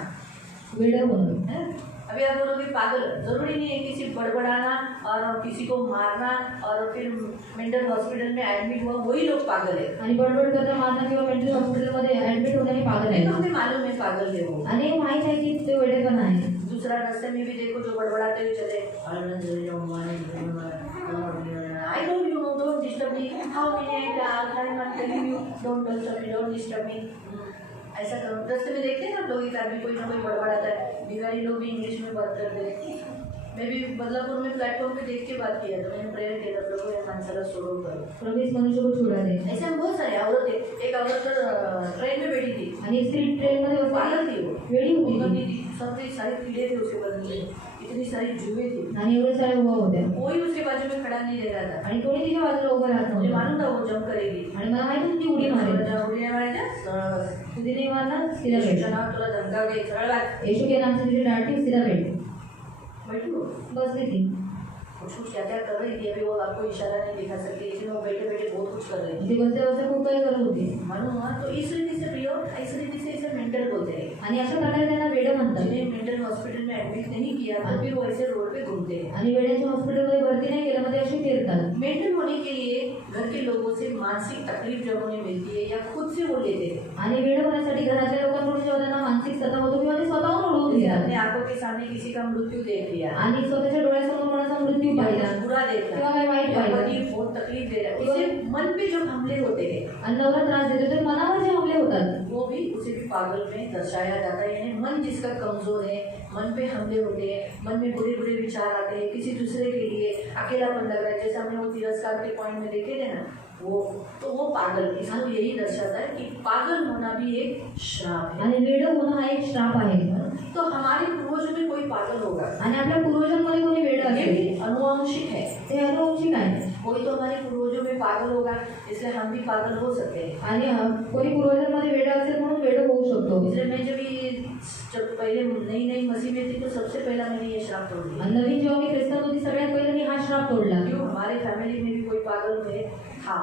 वेडे होणं. है? अभी आप बोलोगे पागल, जरूरी नहीं है किसी बड़बड़ाना और किसी को मारना और फिर मेंटल हॉस्पिटल में एडमिट हुआ वही लोग पागल है. आणि बडबड करता मारणं किंवा मेंटल हॉस्पिटलमध्ये ऍडमिट होणं हे पागल ये आहे. तो हमें मालूम है पागल है वो. आणि हे माहित आहे की ते वेडेपण आहे. दूसरा रास्ते में भी देखो जो बड़बड़ाते हुए चले, I told you, don't disturb me. How many times I'm telling you, don't touch me, don't disturb me. ऐसा करो. रास्ते में देखते हैं ना लोग, एक आदमी कोई ना कोई बड़बड़ाता है, बिहारी लोग भी इंग्लिश में बात करते हैं. मैं भी बदलापुर में प्लेटफॉर्म पे देख के बात किया तो मैंने प्रेयर किया था, प्रभु या माणसाला सोडो करो. प्रभू इस मनुष्य को छुड़ा दे. ऐसे हम बहुत सारे औरत थे. एक औरत ट्रेन में बैठी थी, आणि एक स्त्री ट्रेन मध्ये पागल बसली, थी वो, वेडी होती उंगली ती. थी, सब सारे कीड़े थे उसके बदन में, इतनी सारी जुए थी. आणि एवढे सारे उभा होत्या कोई उसके बाजू में खड़ा नहीं रह रहा था. आणि कोणी तिच्या बाजूला उभं राहत मुझे नव्हतं. मालूम था वो जंप करेगी. आणि मला माहिती होती ती उडी मारेल. उडी मारायच्या सरळ तुझी नाही मारणार सीधा येशूच्या बैठ. नावात तुला धमका घे, सरळ वाच. येशू के नाम से तुझी डांटी सीधा बैठ. बैठी वो बसली ती. कुछ क्या क्या कर रही थी, अभी वो आपको इशारा नहीं दिखा सकती, लेकिन वो बैठे बैठे बहुत कुछ कर रही थी. ती बसल्या बसल्या खूप काही करत होती. मालूम हुआ तो इस रीति से प्रियो, इस रीति से इसे मेंटल बोलते हैं. आणि अशा प्रकारे त्यांना वेडं म्हणतात. जिन्हें मेंटल हॉस्पिटल में एडमिट नहीं किया तो फिर वो ऐसे रोड पे घूमते हैं. आणि वेड्याच्या हॉस्पिटलमध्ये भरती नाही केलं मध्ये अशी फिरतात. मेंटल होने के लिए घर के लोगों से मानसिक तकलीफ जब उन्हें मिलती है या खुद से वो लेते हैं, आणि वेडं होण्यासाठी घरातल्या लोकांकडून जेव्हा त्यांना मानसिक सताव होतो किंवा ते स्वतःहून ओढवून जैसे घेतात अपने आंखों के सामने किसी का मृत्यू देख लिया, आणि स्वतःच्या डोळ्यासमोर कोणाचा मृत्यू पाहिला बुरा देख किंवा लिया, काही वाईट या पाहिलं पति बहुत तकलीफ दे रहा है, उससे मन पे जो हमले होते हैं आणि नवरा त्रास देतो तर मनावर जे हमले होतात वो भी उसे भी पागल में दर्शाया जाता है. यानी मन जिसका कमजोर है, मन पे हमले होते हैं, मन में बुरे बुरे विचार आते हैं, किसी दूसरे के लिए अकेलापन लग रहा है, जैसे हमने वो तिरस्कार के पॉइंट में देखे थे ना, वो पागल, इसको यही दर्शाता है कि पागल होना भी एक श्राप है. आणि वेडं होणं हा एक श्राप आहे. तो हमारे पूर्वजों में कोई पागल होगा, आणि आपल्या पूर्वजांमध्ये कोणी वेडं ये असेल भी अनुवांशिक है. ते अनुवंशिक आहे. कोई तो हमारे पूर्वजों में पागल होगा, इसलिए हम भी पागल हो सकते हैं. आणि कोणी पूर्वजांमध्ये वेडं असेल म्हणून वेडं होऊ शकतो. इसलिए मैं जब पहले नई नई मसीह में थी तो सबसे पहला मैंने ये श्राप तोड़ दिया. आणि नवीन जेव्हा मी ख्रिस्तात होती सगळ्यात पहिले मी हा श्राप तोडला. क्यों? हमारे फैमिली में भी कोई पागल हुए था,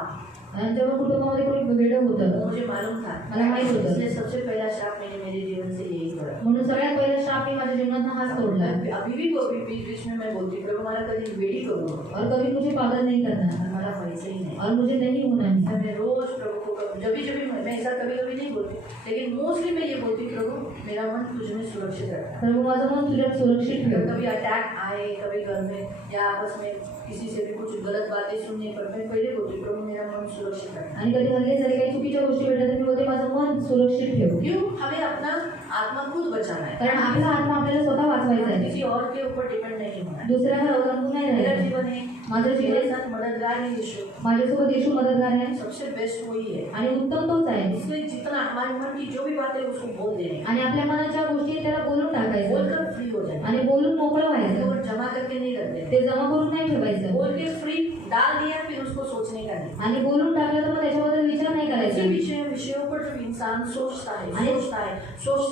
आणि जेव्हा कुटुंबामध्ये कोणी वेडं होतं मुझे मालूम था. मला माहित होतं. इसलिए सबसे पहला श्राप मैंने मेरे जीवन से यही तोड़ा. म्हणून सगळ्यात पहिला श्राप मी माझ्या जीवनात हाच तोडला. अभी भी बीच बीच में मैं बोलती हूँ, प्रभु मला कभी वेडी करो और कभी मुझे पागल नहीं करना मला व्हायचं ही नाही. और मुझे नहीं होना है. मैं रोज प्रभु को जब भी मैं ऐसा कभी कभी नहीं बोलती, लेकिन मोस्टली मैं ये बोलती हूँ, प्रभु मेरा मन तुझ में सुरक्षित रखा. प्रभु माझं मन तुझ्यात सुरक्षित ठेव. कभी अटैक आए, कभी घर में या आपस में किसी से भी कुछ गलत बातें सुनने पर मैं पहले बोलती हूँ, प्रभु मेरा मन सुरक्षित रखा. आणि कधी हल्ले झाले काही चुकीच्या गोष्टी भेटल्या तर मी बोलते माझं मन सुरक्षित ठेव. क्यों? हमें अपना आत्मा खुद बचाना है, कारण आपला आत्मा आपल्याला स्वतः वाचवायचा आहे. किसी और के ऊपर डिपेंड नहीं होना है. दुसऱ्यावर अवलंबून नाही मेरा राहायचं. जीवन है, माझं मेरे जीवन साथ मददगार है यीशु, माझ्यासोबत येशू मदतगार आहे सबसे बेस्ट वही है। आणि उत्तम तोच आहे इसलिए जितना हमारे मन की जो भी बातें उसको बोल देने, आणि आपल्या मनाच्या गोष्टी आहेत त्याला बोलून टाकायचं बोलकर फ्री हो जाए, आणि बोलून मोकळं व्हायचं, और जमा करके नहीं रखते, ते जमा करून नाही ठेवायचं बोल के फ्री डाल दिया फिर उसको सोचने का नहीं। आणि बोलून टाकलं तर मग त्याच्याबद्दल विचार नाही ऐसे करायचा विषयों पर जब इंसान सोचता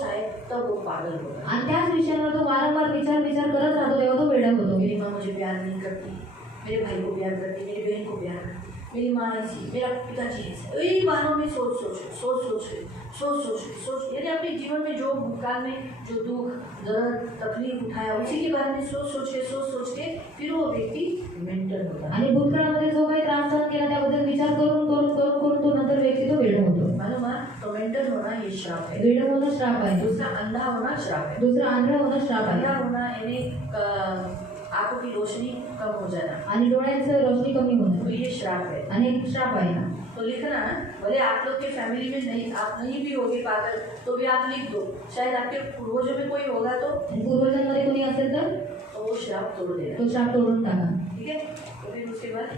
है तब वो पागल होता है। आणि त्याच विषयावर तो वारंवार विचार करत राहतो तेव्हा तो वेडा होतो मेरी माँ मुझे प्यार नहीं करती, मेरे भाई को प्यार करती, मेरी बहन को प्यार करती, मेरी माँ ऐसी, मेरा पिताजी ऐसे, यही बातों में सोच यदि अपने जीवन में जो भूतकाल में जो दुख दर्द तकलीफ उठाया उसी के बारे में सोच के फिर वो व्यक्ति मेंटल होता है। आणि भूतकाळामध्ये जो काही त्रास सहन केला त्याबद्दल विचार करून तो नंतर व्यक्ती तो वेड होतो मालूम है, तो मेंटल होना ये श्राप है। वेड होणं श्राप आहे दूसरा अंधा होना श्राप है। दुसरं आंधळं होणं श्राप अंधा आहे होना यानी आंखों की रोशनी कम हो जाना, आणि डोळ्यांचं रोशनी कमी तो होणं ये श्राप है। आणि एक श्राप आहे ना तो लिखना, भले आप लोग के फैमिली में नहीं, आप नहीं भी होगे पागल तो भी आप लिख दो, शायद आपके पूर्वजों में कोई होगा तो आणि पूर्वजांमध्ये कोणी असेल तर वो श्राप तोड़ देना, तो श्राप तोडून टाका ठीक है। तो फिर उसके बाद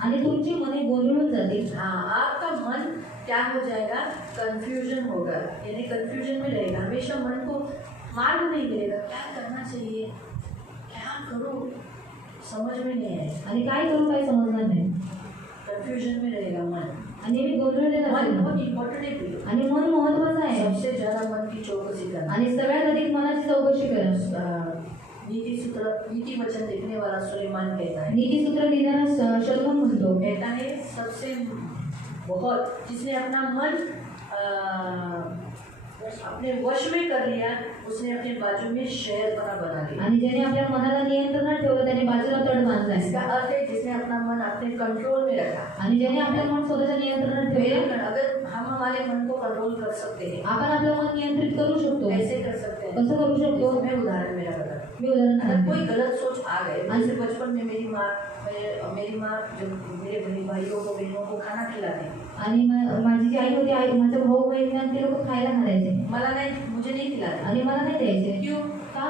आणि तुमची मने गोंधळून जातील हाँ, आपका मन क्या हो जाएगा, कंफ्यूजन होगा, यानी कंफ्यूजन में रहेगा, हमेशा मन को मार्ग नहीं मिलेगा, क्या करना चाहिए, क्या करूँ, समझ में नहीं आएगा, आणि काय करू काय समजणार नाही कंफ्यूजन में रहेगा मन। आणि मी गोंधळलेला मन असेल बहुत इम्पोर्टेंट है प्रियो। आणि मन महत्वाचं आहे सबसे ज्यादा मन की चौकसी करना। आणि सगळ्यात अधिक मनाची चौकशी करा नीति वचन देखने वाला सुलेमान कहता है, नीतिसूत्र लिहिणारा शलोमन म्हणतो कहता है सबसे बहुत जिसने अपना मन अपने वश में कर लिया उसने अपने बाजू में शहरपना बना लिया। आणि ज्याने आपल्या मनाला नियंत्रणात ठेवलं त्याने बाजूला तड बांधला इसका अर्थ है जिसने अपना मन अपने कंट्रोल में रखा। आणि ज्याने आपलं मन स्वतःच्या नियंत्रणात ठेवलं अगर हम हमारे मन को कंट्रोल कर सकते हैं, आपण आपलं मन नियंत्रित करू शकतो कैसे कर सकते हैं, कसं करू शकतो मैं उदाहरण मेरा बता, मी उदाहरण अगर सांगते कोई गलत सोच आ गए, जैसे बचपन में मेरी माँ जब मेरे भाइयों को बहनों को खाना खिलाती, आणि माझी जी आई होती माझे भाऊ बहीण ते लोक खायला घालायचे मुझे नहीं खिलाते, आणि मला नाही द्यायचे क्यों? का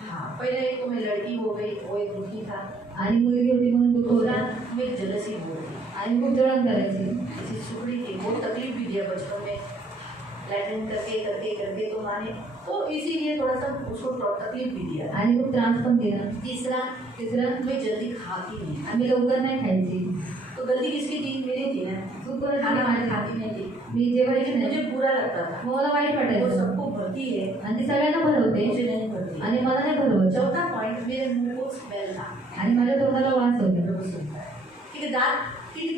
हाँ, पहले एक तो मैं लड़की हो गई, वो एक दुखी था, आणि मुलगी होती म्हणून दुःख दूसरा होता मैं जलसी होती, आणि खूप जळण करायची किसी सुखड़ी की बहुत तकलीफ भी दिया बचपन में, लैट्रिन करके तो माने, तो इसीलिए थोड़ा सा उसको तकलीफ भी दिया। आणि खूप त्रास पण दिला तीसरा मैं जल्दी खाती नहीं, आम्ही लवकर नाही खायची तो गलती किसकी थी, मेरी थी ना, चूक खाना मैं खाती नहीं थी, मी जेवायची मुझे नाही बुरा लगता था, मला वाईट वो वाटायचं सबको भरती है, आणि ती सगळ्यांना भरवते मुझे नहीं भरती। आणि मला नाही भरवत चौथा पॉइंट, मेरे मुंह को स्मेल था, आणि माझ्या तोंडाला वास होते लोग सुनता है, ठीक है, दांत की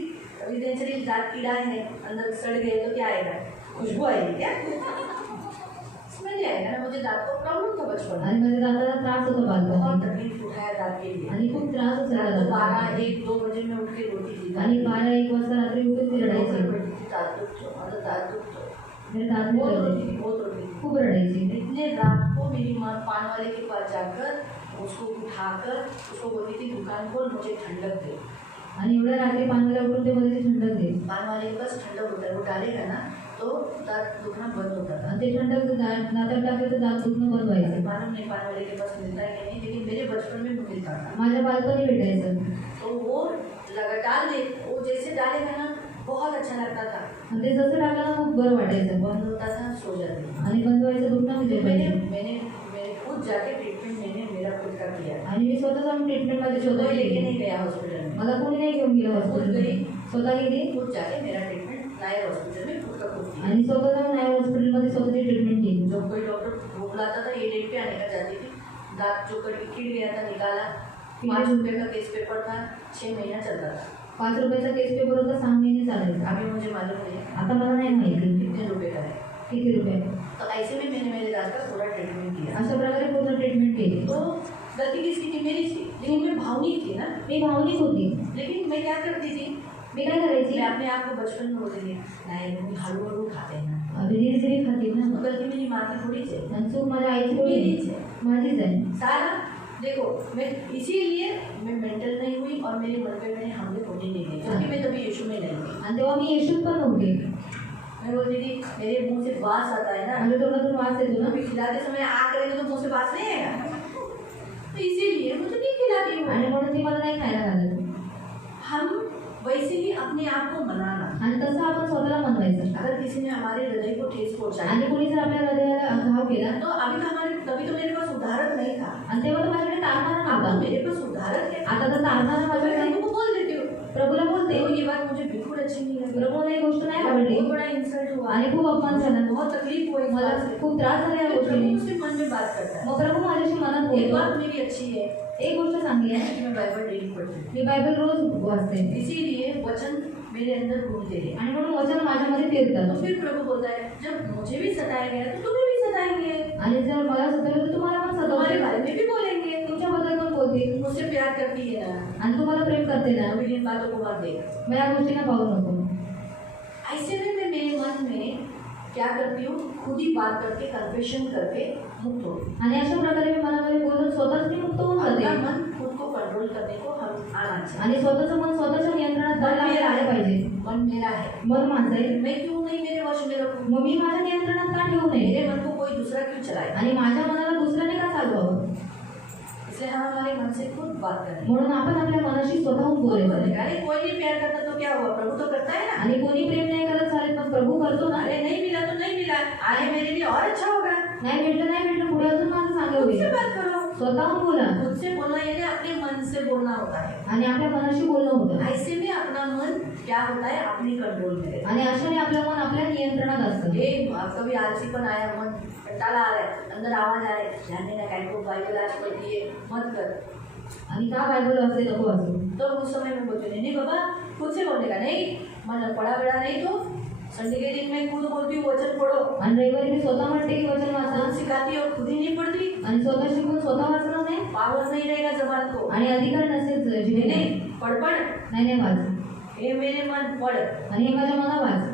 एविडेंशियली दांत कीड़ा है, अंदर सड़ गए तो क्या आएगा, खुशबू आएगी क्या, स्मेल नहीं आएगा ना। मुझे दांत को प्रॉब्लम था बचपन में, आणि माझ्या दाताला त्रास होतो बहुत बालपणी तकलीफ उठाया दांत के लिए, आणि खूप त्रास रात को होतो 12-1-2 बजे में उठ के रोती थी, आणि 12-1 वाजता रात्री उठून ती रडायची दांत दुखतो, मेरे दात में बहुत दर्द रोती है। थी, बहुत रोती थी। खूप रडायची इतने रात को मेरी माँ पान वाले के पास जाकर उसको उठाकर उसको बोलती थी दुकान खोल, मुझे ठंडक दे। आणि एवढ्या रात्री पाण्याला उठून ते मध्ये ठंडक दे पान वाले के पास ठंडक होता है, वो डालेगा ना तो दांत दुखना बंद होता था। आणि ते थंडक नात्यात टाकलं तर दात दुखणं बंद व्हायचं मालूम नहीं पान वाले के पास मिलता है कि नहीं, लेकिन मेरे बचपन में मिलता था। माझ्या बालपणी भेटायचं तो वो लगातार दे, वो जैसे डालेगा ना बहुत अच्छा लगता था, आणि ते जसं टाकलं ना खूप बरं वाटायचं बंद होता था, सो जाती। आणि बंद व्हायचं दुखणं म्हणजे मैंने खुद जाके ट्रीटमेंट मैंने मेरा खुद का किया, आणि मी स्वतः जाऊन ट्रीटमेंट माझी कोई स्वतः लेके केली नहीं गया हॉस्पिटल में, मला कोणी नाही घेऊन गेलं हॉस्पिटलमध्ये स्वतः गेली खुद जाके मेरा ट्रीटमेंट नायर हॉस्पिटल में खुद का खुद किया। आणि स्वतः जाऊन नायर हॉस्पिटलमध्ये स्वतःची ट्रीटमेंट केली जब कोई डॉक्टर बुलाता था ये डेट पे आने का जाती थी, दांत जो किट गया था निकाला, 5 रुपये का केस पेपर था, 6 महीना चलता था। 5 रुपयाचा केस पेपर होता 6 महिने चालायचा अभी मुझे मालूम नहीं आता मला नाही माहिती कितने रुपए का है, किती रुपये तो ऐसे में मैंने मेरे दांत का पूरा ट्रीटमेंट किया। अशा प्रकारे पूर्ण ट्रीटमेंट केली तो गलती किसकी थी, मेरी थी, लेकिन मैं भावनिक थी ना, मी भावनिक होती लेकिन मैं क्या करती थी, मी काय करायची मैं अपने आप को बचपन में बोलती थी नहीं हम हलू खाते हैं ना, अभी धीरे धीरे खाती ना तो गलती मेरी माँ की थोड़ी सी है। आणि चूक माझ्या आईची थोडी मेरीच है। माझीच आहे सारा देखो, मैं इसीलिए मैं मेंटल नहीं हुई और मेरे मन पे मैंने हमले होने नहीं दिए, क्योंकि मैं तभी यीशु में नहीं थी। आणि तेव्हा मी येशूत पण नव्हते मैं बोलती थी मेरे मुंह से बास आता है ना, माझ्या तोंडातून वास येतो ना कभी खिलाते समय आ करेंगे तो मुंह से बास नहीं आएगा, हो। आणि म्हणून ती मला नाही खायला घालत. हम वैसे ही अपने आप को मनाना। आणि तसं आपण स्वतःला मनवायचं. अगर किसी ने हमारे हृदय को ठेस पहुंचाई आणि कोणी जर आपल्या हृदयाला घाव केला तो तभी तो मेरे पास उदाहरण नहीं था। आणि तेव्हा तो माझ्याकडे तारणारा अब तो नव्हता. मेरे पास उदाहरण है। आता तर तारणारा मैं माझ्याकडे प्रभु को बोल देती हूँ। प्रभूला बोलते. तो ये बात मुझे बिल्कुल अच्छी नहीं लगी। प्रभूला ही गोष्ट नाही आवडली बहुत बड़ा इंसल्ट हुआ आणि खूप अपमान झाला. बहुत तकलीफ हुई। मला खूप त्रास झाला या प्रभु गोष्टीने. मुझसे मन में बात करता है। मग प्रभू माझ्याशी मनात एक बोलतो. बात मेरी अच्छी है एक गोष्ट चांगली आहे, कि मैं बाइबल डेली पढ़ती हूँ। मी बायबल रोज वाचते इसीलिए वचन मेरे अंदर घूमते हैं। आणि म्हणून वचन माझ्यामध्ये फिरतात. तो फिर प्रभु बोलता है जब मुझे भी सताया गया तो तुम्हें भी सताएंगे। आणि जर मला सतवलं तर तुम्हाला पण तुम्हारे सतवते, बारे में भी बोलेंगे। तुमच्याबद्दल पण बोलते मुझसे प्यार करती है ना, आणि तुम्हाला प्रेम करते ना. अभी इन बातों को मत देख। मग या गोष्टींना पाहू नको. ऐसे में मैं मेरे मन में क्या करती हूँ, खुद ही बात करके कन्फेशन करके मुक्त हो। आणि अशा प्रकारे मी मनामध्ये बोलून स्वतःच मी मुक्त होऊन अपना जाते. मन खुद को कंट्रोल करने को हम आना चाहिए। आणि स्वतःचं मन स्वतःच्या नियंत्रणात करायला आलं पाहिजे. मन मेरा है, मन माझं आहे, मैं क्यों नहीं मेरे वश में रखूं? मग मी माझ्या नियंत्रणात का ठेवू नये मेरे मन को कोई दूसरा क्यों चलाए? आणि माझ्या मनाला दुसऱ्याने का चालवावं. इसलिए हम हमारे मन से खुद बात करें। म्हणून आपण आपल्या मनाशी स्वतःहून बोलायचं. अरे कोई नहीं प्यार करता तो क्या हुआ, प्रभु तो करता है ना। आणि कोणी प्रेम नाही करत चालेल, पण प्रभू करतो ना. अरे नहीं मिला तो नहीं मिला, आगे मेरे लिए और अच्छा होगा। नाही भेटलं पुढे अजून माझं चांगलं खुद से होईल. बात करो। स्वतःहून बोला खुद से बोलना यानी अपने मन से बोलना होता है। आणि आपल्या मनाशी बोलणं होतं. ऐसे में अपना मन क्या होता है, अपने कंट्रोल में रहता है। आणि अशाने आपलं मन आपल्या नियंत्रणात असतं. ये कभी आलसीपन आया, मन कंटाला आ रहा है, अंदर आवाज आ रहा है, ध्यान देना काय को बाइबल आज पढ़ती है, मत कर। आणि का बायबल असते नको वाचू. तो उस समय में बोलती नहीं बाबा खुद से बोलने का नहीं, मन पढ़ा बड़ा नहीं तो संडे के दिन मैं खुद बोलती हूँ वचन पढ़ो। आणि रविवारी मी स्वतः म्हणते की वचन वाचा खुद सिखाती और खुद ही नहीं पढ़ती, आणि स्वतः शिकून स्वतः वाचणार नाही पावर नहीं रहेगा जबान को। आणि अधिकार नसेल जिथे नहीं पढ़ पढ़, नाही वाच. ये मेरे मन पढ़। आणि हे माझ्या मना वाच.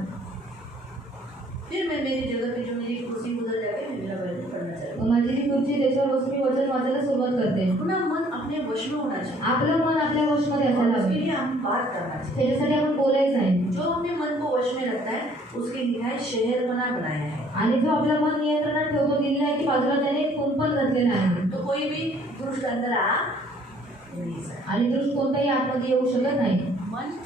फिर मैं मेरी जगह पे जो मेरी कुर्सी उधर जाके मैं मेरा बाइबल पढ़ना चाहती माझी जी खुर्ची त्याच्यावर बसून मी वचन वाचायला सुरुवात करते. हूँ। अपना मन अपने वश में होना चाहिए, आपलं मन आपल्या वशमध्ये और असायला उसके हवं. लिए हम बात करना चाहिए। त्याच्यासाठी आपण बोलायचं आहे. जो अपने मन को वश में रखता है उसके लिए है शहर बनाया है। आणि जो आपलं मन नियंत्रणात ठेवतो दिलेला आहे की बाजूला त्याने कुंपण घातलेलं आहे. तो कोई भी दुष्ट अंदर आ नहीं सकता। आणि दृष्ट कोणताही आतमध्ये येऊ शकत नाही. मन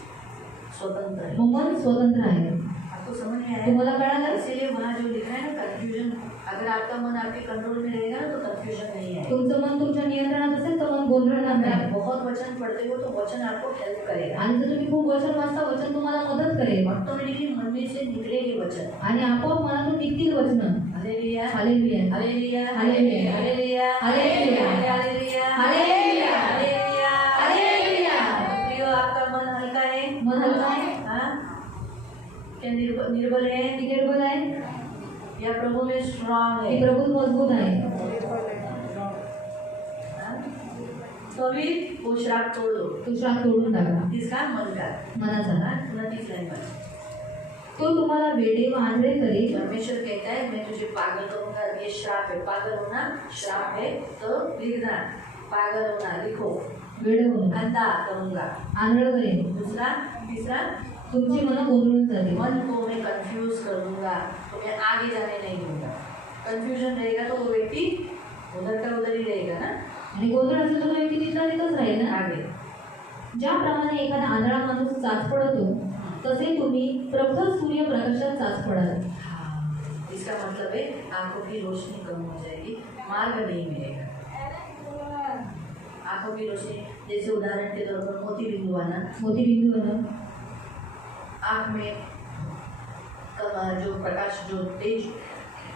स्वतंत्र है। मग मन स्वतंत्र आहे. आपको समझ में आया? तुम्हाला कळालं? इसीलिए वहाँ जो लिखा है ना कंफ्यूजन, अगर आपका मन आपके कंट्रोल में रहेगा ना तो कंफ्यूजन नहीं है। तुमचं मन तुमच्या नियंत्रणात असेल तर मन गोंधळणार अगर आप नाही. बहुत वचन पढ़ते हो तो वचन आपको हेल्प करेगा। आणि जर तुम्ही खूप वचन वाचता वचन तुम्हाला मदत करेल. ऑटोमेटिकली मन में से निकलेगी वचन। आणि आपोआप मनातून निघतील वचनं. Hallelujah, hallelujah, hallelujah, hallelujah, hallelujah, hallelujah, hallelujah, hallelujah, hallelujah, hallelujah. प्रियो आपका मन हल्का है? मन हलका आहे, हाँ? क्या निर्बल है ती निर्बल आहे, या प्रभु में स्ट्रांग ती है? प्रभू मजबूत आहे. हाँ? तो अभी वो श्राप तोड़ दो। तो श्राप तोडून टाका. किसका? मन का। मनाचा. हाँ? 29 लाइन में तो तुम्हाला वेडे व आंधळे करेल. परमेश्वर कहता है मैं तुझे पागल करूंगा। ये श्राप है, पागल होना श्राप है। तो लिखना पागल होना, लिखो। वेडे होऊन अंधा करूंगा। आंधळ करेल. दूसरा, तीसरा, तुमची मन गोंधळून जातील. मन को मैं कंफ्यूज करूंगा, तो मैं आगे जाने नहीं दूंगा। कंफ्यूजन रहेगा तो वो व्यक्ति उधर का उधर ही रहेगा ना, आणि गोंधळ असेल तर तो व्यक्ती तिथला तिथंच राहील ना. आगे। ज्याप्रमाणे एखादा आंधळा माणूस चाच पडतो तसे तुम्ही प्रखर सूर्यप्रकाशात चाच पडाल. हाँ, इसका मतलब है आंखों की रोशनी कम हो जाएगी, मार्ग नहीं मिलेगा। आंखों की रोशनी, जैसे उदाहरण के तौर पर मोती बिंदु आना, मोतीबिंदू आहे ना, आँख में जो प्रकाश, जो तेज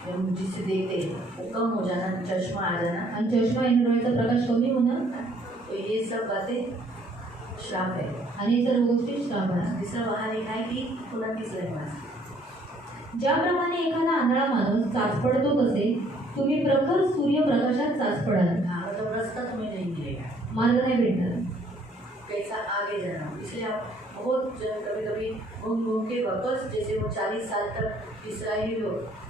हम जिसे देखते हैं वो कम हो जाना, चश्मा आ जाना, आणि चष्मा येणं, डोळ्याचा प्रकाश कमी होणं, तो ये सब बातें श्राप है। आणि हे सर्व गोष्टी श्राप आहे. तीसरा वहाँ लिखा है कि 29 लाइन में ज्याप्रमाणे एखादा आंधळा माणूस चाच पडतो तसे तुम्ही प्रखर सूर्यप्रकाशात चाच पडाल. हाँ, मतलब रास्ता तुम्हें नहीं मिलेगा, मार्ग नाही भेटणार. कैसा आगे जाना। इसलिए आप बहुत कभी कभी घूम घूम के वापस, जैसे वो 40 साल तक इस्राएली लोग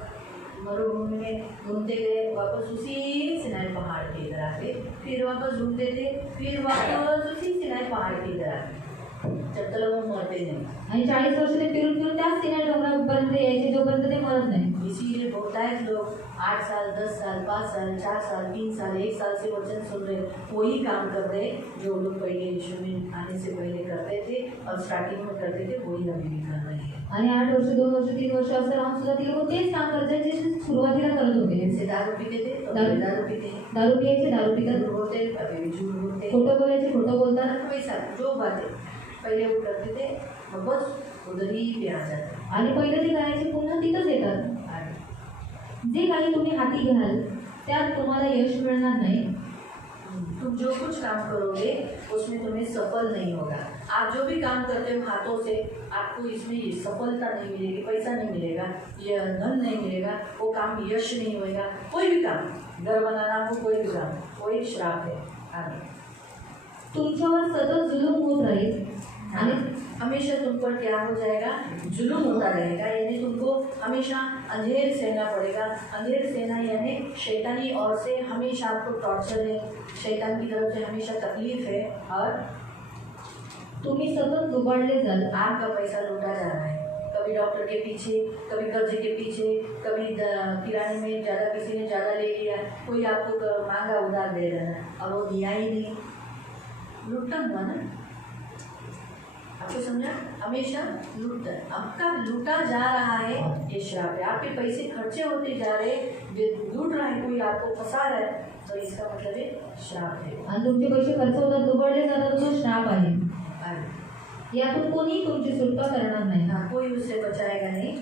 मरुभूमि में घूमते गए, वापस उसी सिनाई पहाड़ की तरह से, फिर वापस घूमते थे, फिर वापस उसी सिनाई पहाड़ की तरह। जब तक वो मरते नहीं। आणि 40 वर्ष ते फिरून फिरून त्याच सिन्या डोंगरापर्यंत यायचे जोपर्यंत ते मरत नाही. इसीलिए बहुतायत लोग 8 साल 10 साल 5 साल 4 साल 3 साल 1 साल से वचन सुन रहे, वही काम कर रहे जो लोग पहले यीशु में आने से पहले करते थे और स्टार्टिंग में करते थे, वही अभी भी कर रहे हैं. आणि 8 वर्ष 2 वर्ष 3 वर्ष असं राहून सुद्धा ती लोक तेच काम करतात जे सुरुवातीला करत होते. जैसे दारू पीते थे तो दारू- दारू पीते हैं, दारू प्यायचे दारू पितात, झूठ बोलते अभी भी झूठ बोलते हैं. खोटं बोलायचे खोटं बोलतात. वैसा जो बातें पहले वो करते थे वो बस उधर ही पे आ जाते. आणि पहिलं ते करायचे पुन्हा तिथंच येतात. आणि जे काही तुम्ही हाती घ्याल त्यात तुम्हाला यश मिळणार नाही. तुम जो कुछ काम करोगे उसमें तुम्हें सफल नहीं होगा. आप जो भी काम करते हो हाथों से, आपको इसमें सफलता नहीं मिलेगी, पैसा नहीं मिलेगा, ये धन नहीं मिलेगा, वो काम यश नहीं होएगा. कोई भी काम, घर बनाना हो, कोई भी काम, वो एक श्राप है. आगे तुमच्यावर सतत जुलूम होत राहील आणि हमेशा तुम पर क्या हो जाएगा, जुलूम होता रहेगा. यानी तुमको हमेशा अंधेर सहना पड़ेगा. अंधेर सहना यानी शैतानी ओर से हमेशा आपको टॉर्चर है, शैतान की तरफ से हमेशा तकलीफ है और तुम्ही सतत दुबाडले जाल. आपका पैसा लूटा जा रहा है. कभी डॉक्टर के पीछे, कभी कर्जे के पीछे, कभी किराने में ज़्यादा किसी ने ज़्यादा ले लिया, कोई आपको महंगा उधार दे रहा है और वो दिया ही नहीं. लूटना हुआ ना, आपको समझा. हमेशा लूटता है, आपका लूटा जा रहा है, ये श्राप है. आपके पैसे खर्चे होते जा रहे, लूट रहा है कोई, आपको फंसा रहा है, तो इसका मतलब ये श्राप है. आणि तुमचे पैसे खर्च होतात दुबाडले जातात तो श्राप आहे. यातून कोणी तुमची सुटका करणार नाही. हाँ, कोई उससे बचाएगा नहीं.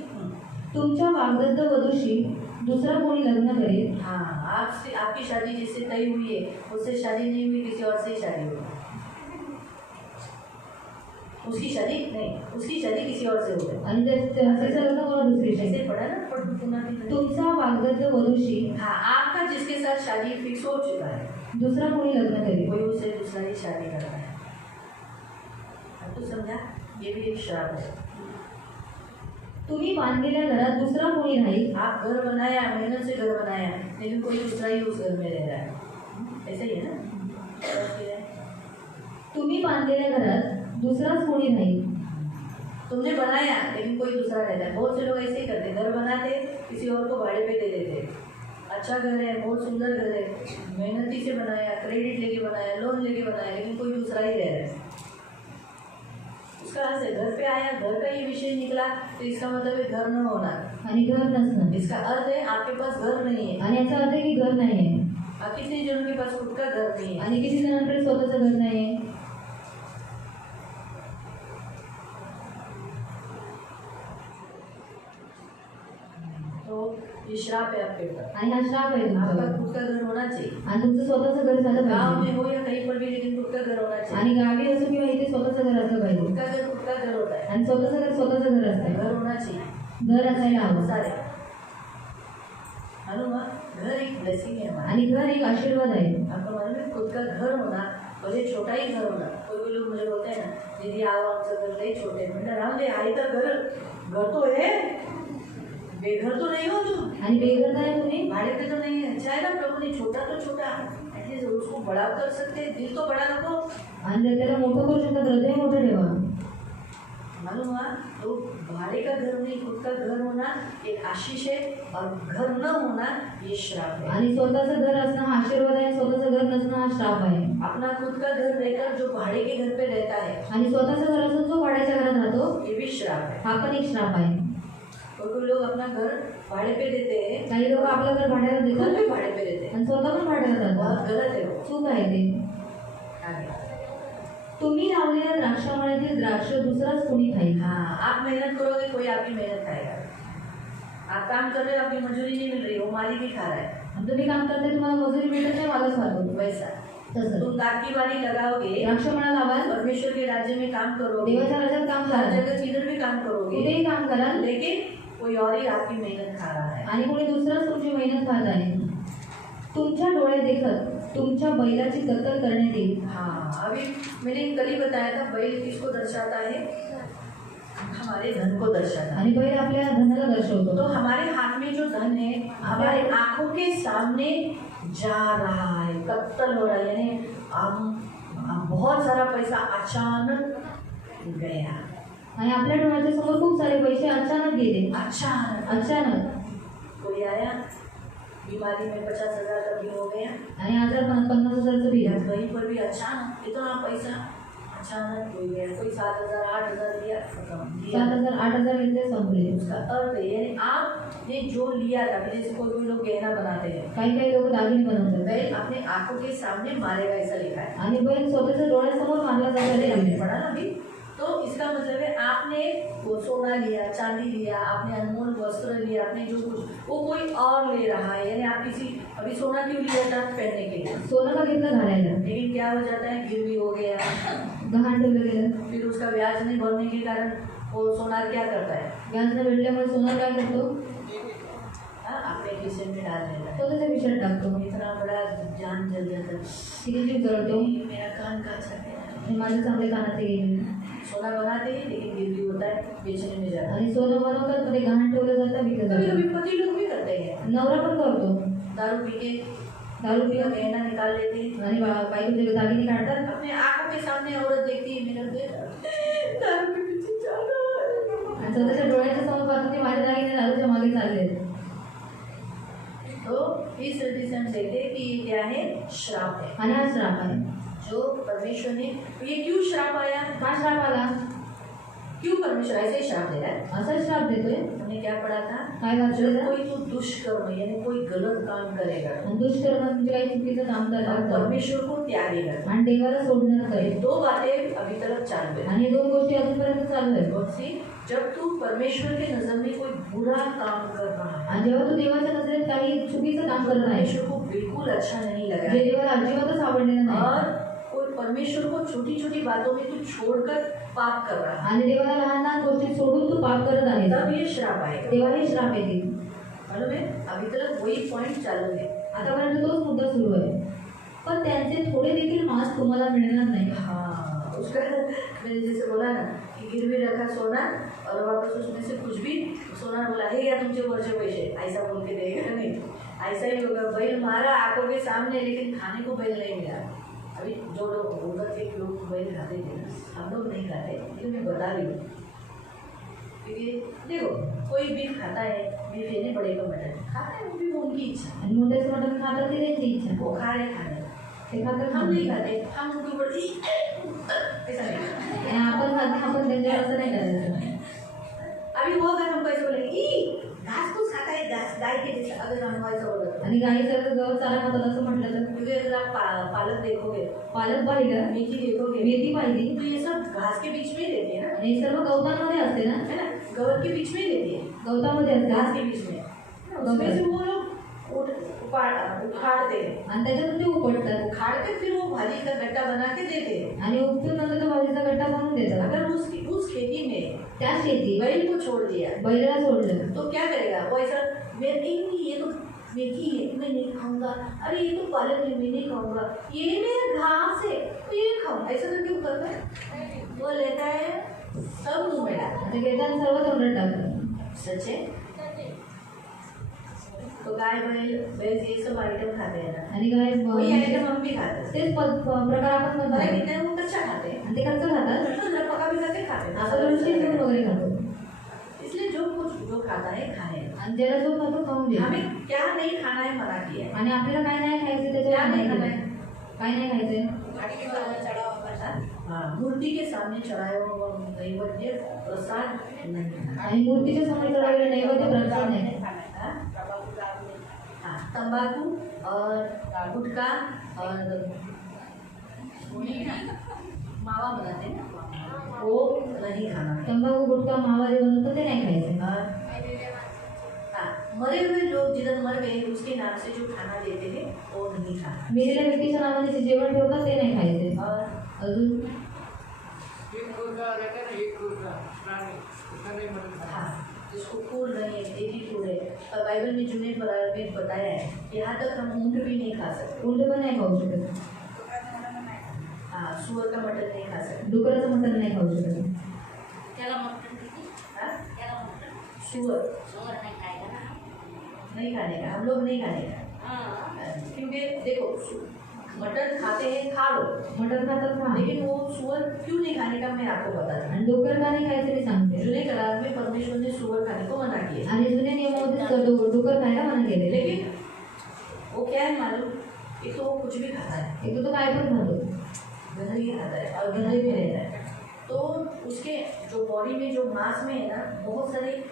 तुमच्या वाग्दत्त वधूशी दुसरा कोणी लग्न करेल. हाँ, आपसे आपकी शादी जिससे तय हुई है उससे शादी नहीं हुई, किसी और से ही शादी हुई. उसकी शादी नहीं, उसकी शादी किसी और से हो गई. आणि त्याचं लग्न कोणा दुसरीशी. ऐसे पढ़ा ना, पढ़ पुनः भी. तुमचा वाग्दत्त वधूशी हाँ, आपका जिसके साथ शादी फिक्स हो चुका है, दुसरा कोणी लग्न करेल. कोई उससे दूसरा ही शादी करता है. आपको समझा, ये भी एक श्राप है. तुम्ही बांधलेल्या घरात दुसरा कोणी राहील. आप घर बनाया, मेहनत से घर बनाया, लेकिन कोई दूसरा ही उस घर में रह रहा है. ऐसा ही है ना. तुम्ही बांधलेल्या घरात दुसराच कोणी राहील. तुमने बनाया लेकिन कोई दूसरा रहता है. बहुत से लोग ऐसे ही करते, घर बनाते किसी और को भाड़े पे दे देते. अच्छा घर है, बहुत सुंदर घर है, मेहनती से बनाया, क्रेडिट लेके बनाया, लोन लेके बनाया, लेकिन कोई दूसरा ही रह रहा है. उसका अर्थ है घर पे आया, घर का ये विषय निकला, तो इसका मतलब है घर न होना. आणि घर नसणं. इसका अर्थ है आपके पास घर नहीं है. आणि याचा अर्थ आहे की घर नाही आहे. कितने जनों के पास खुद का घर नहीं है. आणि किती जणांकडे स्वतःचं घर नाही आहे. तो ये श्राप है आपके ऊपर. आणि हा श्राप आहे आपका तुमच्यावर. खुद का घर होना चाहिए. आणि तुमचं स्वतःचं घर झालं गांव पाहिजे. में हो या कहीं पर भी, लेकिन खुद का घर होना चाहिए. आणि गावी असो किंवा इथे स्वतःचं घर असलं पाहिजे. खुद का घर होता है. आणि स्वतःचं घर स्वतःचं घर असतं. घर होना चाहिए. घर असायला हवं. सारे मालूम है, घर एक ब्लेसिंग है हमारा. आणि घर एक आशीर्वाद आहे. आपको मालूम है, खुद का घर होना, भले छोटा ही घर होना. कोई कोई लोग मुझे बोलते हैं ना, दीदी आओ आमचं घर लई छोटे. म्हणलं राहू दे, आहे तर घर तो है, बेघर तो नहीं हो तुम. आणि बेघर आहे तुम्ही. भाड़े पे तो नहीं है. चाहे ना प्रभु ने छोटा तो छोटा, एटलीस्ट उसको बड़ा कर सकते हैं. दिल तो बड़ा रखो. आणि त्याला मोठं करू शकतात. हृदय मोठं ठेवा. मालूम हुआ, तो भाड़े का घर नहीं, खुद का घर होना एक आशीष है, और घर न होना ये श्राप है. आणि स्वतःचं घर असणं हा आशीर्वाद आहे. स्वतःचं घर नसणं हा श्राप आहे. अपना खुद का घर रहकर जो भाड़े के घर पे रहता है, आणि स्वतःचं घर असून जो भाड्याच्या घरात राहतो ये भी श्राप है. हा पण एक श्राप आहे. कोई लोग अपना घर भाड़े पे देते हैं, काही लोक आपलं घर भाड्याला खुद देतात भी भाड़े पे देते हैं. आणि स्वतः पण भाड्याला जातात. बहुत गलत है वो. चूक आहे ते. आगे. तुम्ही लावलेल्या द्राक्षामळ्यातील द्राक्ष दुसराच कोणी खाईल. हाँ, आप मेहनत करोगे, कोई आपकी मेहनत खाएगा. आप काम कर रहे हो, आपकी मजदूरी नहीं मिल रही, वो मालिक ही खा रहा है. आणि तुम्ही काम करते तुम्हाला मजुरी मिळत नाही, मालच खातो. वैसा तसं तुम दाखी बारी लगाओगे, द्राक्षमळा लावाल, परमेश्वर के राज्य में काम करोगे, देवाच्या राज्यात काम हर कराल, जगह किधर भी काम करोगे, कुठेही काम कराल, लेकिन कोई और ही आपकी मेहनत खा रहा है. आणि कोणी दुसराच तुमची मेहनत खात आहे. तुमच्या डोळे देखत तुमच्या बैलाची कत्तल करण्यात येईल. हाँ, अभी मैंने कल ही बताया था, बैल किसको दर्शाता है, हमारे धन को दर्शाता है. आणि बैल आपल्या धनाला तो दर्शवतो. हमारे हाथ में जो धन है हमारे आंखों के सामने जा रहा है, कत्तल हो रहा है. यानी हम बहुत सारा पैसा अचानक गया। आणि आपल्या डोळ्याच्या समोर खूप सारे पैसे अचानक गेले. अचानक कोई आया, बीमारी में 50,000 का बिल हो गया, आणि आजारपणात 50,000चं बिल. वहीं पर भी अचानक इतना पैसा अचानक हो गया, कोई 7,000 8,000 दिया, खत्म, 7,000 8,000 घेतले, संपले. उसका अर्थ है यानी आपने जो लिया था, जैसे कोई लोग गहना बनाते हैं, काही लोक दागिने बनवतात बैल अपने आंखों के सामने मारेगा ऐसा लिखा है, आणि बैल स्वतःच्या डोळ्यासमोर मारला पहले जातो. हमने पढ़ा ना अभी. तो इसका मतलब है आपने वो सोना लिया, चांदी लिया, आपने अनमोल वस्त्र लिया, आपने जो कुछ वो कोई और ले रहा है, यानी आप किसी अभी सोना क्यों लिया था, पहनने के लिए, सोनं का घेतलं घालायला, लेकिन क्या हो जाता है गिरवी हो गया, गहाण ठेवलं गेलं. फिर उसका ब्याज नहीं भरने के कारण वो सोनार क्या करता है, व्याज न भेटल्यामुळे सोनार काय करतो, अपने खिस्से में डाल देता है. स्वतःच्या खिशात टाकतो. इतना बड़ा जान जल जाता है, किती जीव जळतो. मेरा कान का छाते आणि माझे चांगले कानाचे गेले. सोना बनाते हैं लेकिन गिरवी होता है, बेचने में जाता है. आणि सोनं बनवतात तर ते गहाण ठेवलं जातं, विकलं कभी जातं. कभी पति लोग भी करते हैं, नवरा पण करतो. दारू पी के दारू का पिऊन गहना निकाल लेते हैं, आणि बायकोचे दागिने काढतात. अपने आंखों के सामने औरत देखती है, मेरा बेटा दारू के पीछे जा रहा है. आणि स्वतःच्या डोळ्याच्या समोर पाहतो ते माझे दागिने दारूच्या मागे चालले. तो इस रीति से हम देखते हैं कि ये क्या है, श्राप है, आणि हा श्राप आहे. जो परमेश्वर ने, ये क्यों श्राप आया, का श्राप आला, क्यों परमेश्वर ऐसे ही श्राप दे रहा है. असा श्राप देतोय. हमने क्या पढ़ा था, काय जब वाचलेलं, कोई तो दुष्कर्म यानी कोई गलत काम करेगा दुष्कर्म म्हणजे काही चुकीचं काम और करतात परमेश्वर को त्यागेगा. आणि देवाला सोडणार ये करेल. दो बातें अभी तक चालू है. आणि दोन गोष्टी अजूनपर्यंत चालू आहेत. कौन सी, जब तू परमेश्वर के नजर में कोई बुरा काम कर रहा है, आणि जेव्हा तू देवाच्या नजरेत काही चुकीचं काम करत आहे परमेश्वर को बिल्कुल अच्छा नहीं लगा जे है, देवाला अजिबातच आवडलेलं नाही और कोई परमेश्वर को छोटी छोटी बातों में तू छोड़कर पाप कर रहा है, आणि देवाला लहान लहान गोष्टी सोडून तू पाप करत आहे, तब ये श्राप आएगा. तेव्हा हे श्राप येतील. मालूम है, अभी तक वही पॉइंट चालू है. आतापर्यंत तोच मुद्दा सुरू आहे. पण त्यांचे थोडे देखील मास तुम्हाला मिळणार नाही. हाँ, उसका मैंने जैसे बोला ना कि गिरवी रखा सोना और वापस उसमें से कुछ भी सोना बोला है या तुमचे वरचे पैसे, ऐसा बोल के देगा नहीं. ऐसा ही होगा, बैल मारा आंखों के सामने लेकिन खाने को बैल नहीं मिला. अभी जो लोग उधर के लोग बैल खाते थे ना, हम लोग नहीं खाते, लेकिन मैं बता रही हूँ क्योंकि देखो कोई बीफ खाता है, बीफ यानी बड़े का मटन खाता है, वो भी उनकी इच्छा, आणि मोठ्याचं मटण खातात ते त्यांची इच्छा. वो खा रहे खाने, ते खातात, हम नहीं खाते, हम उनके ऊपर ऐसा नहीं करते. आणि आपण खात आपण त्यांच्यावर असं नाही करायचं. अभी वो अगर हमको ऐसे बोलेंगे ई घास फूस खाता है, घास गाय के जैसा, अगर हम ऐसा बोला तो, आणि गाईचं गवत चारा खातात असं म्हटलं तर, क्योंकि अगर आप पालक देखोगे, पालक पाहिलं, मेथी देखोगे, मेथी पाहिली, तो ये सब घास के बीच में ही रहती है ना, आणि हे सर्व गवतांमध्ये असते ना, है ना, गवत के बीच में ही रहती है, गवतामध्ये घास असते के बीच में. उसमें से वो लोग उखाड़ते हैं, आणि त्याच्यातून ते उपटतात उखाड़ के फिर वो भाजी का गट्टा बना के देते हैं. आणि उपटून नंतर तो भाजीचा गट्टा बनवून देतात. अगर उस खेती में त्या शेती बैल को छोड़ दिया बैलाला सोडलं तो क्या करेगा वो, ऐसा मैं नहीं, ये तो मेथी है मैं नहीं खाऊंगा, अरे ये तो पालक है मैं नहीं खाऊंगा, ये मेरा घास है तो ये खाऊं, ऐसा करके वो करता है, वो लेता है सब मुंह में डालता आता घेताना सर्व तोंडात टाकतात. है. सच है. तो गाय बैल भैंस ये सब आइटम खाते हैं ना, आणि गाय वही आइटम हम भी खाते हैं. तेच प्रकार आपण बरं म्हणतो कितने वो कच्चा खाते हैं, आणि ते कच्चं खातात. जरा पका भी करके खाते हैं. आपण शिजवून वगैरे खातो. इसलिए जो कुछ जो खाता है खाए. आणि ज्याला जो खातो खाऊन दे. हमें क्या नहीं खाना है मना किया है. आणि आपल्याला काय नाही खायचं क्या त्याच्यावर नहीं नाही खाना खायचं. है, काय नाही खायचंय. हाँ, मूर्ति के सामने चढ़ाया हुआ नैवेद्य प्रसाद नहीं खाना. आणि मूर्तीच्या समोर चढवलेलं नैवेद्य प्रसाद नाही. हाँ, तंबाकू और गुटखा और मावा बनाते हैं ना, वो नहीं खाना है. तंबाखू गुटखा मावा जे बनवतो ते नाही खायचं. हाँ, मरे हुए लोग जिधर मर गए उसके नाम से जो खाना देते हैं वो नहीं खाना. मेलेल्या व्यक्तीच्या नावाने जे जेवण ठेवतात ते नाही खायचे. और अजून हाँ, जिसको फूल नहीं है, देवी फूल है, और बाइबल में जुने में बताया है, यहाँ तक हम ऊँट भी नहीं खा सकते. उलटे पण नाही खाऊ शकत. हाँ, सुअर का मटन नहीं खा सकते. डुकराचं मटण नाही खाऊ शकत. हाँ? सुअर नहीं खाने का, हम लोग नहीं खाने का. क्योंकि देखो मटन खाते हैं खा लो, मटण खातात खा, लेकिन वो सुअर क्यों नहीं खाने का मैं आपको बताता हूँ। आणि डुक्कर का नाही खायचं ते सांगते. जुने करार में परमेश्वर ने सुअर खाने को मना किया, आणि जुन्या नियमामध्ये डुक्कर खायला मना केले. लेकिन वो क्या है मालूम, एक तो वो कुछ भी खाता है, एक तो काय पण खातो, गंदगी खाता है और गंदगी में रहता है, तो उसके जो बॉडी में जो मांस में है ना बहुत सारे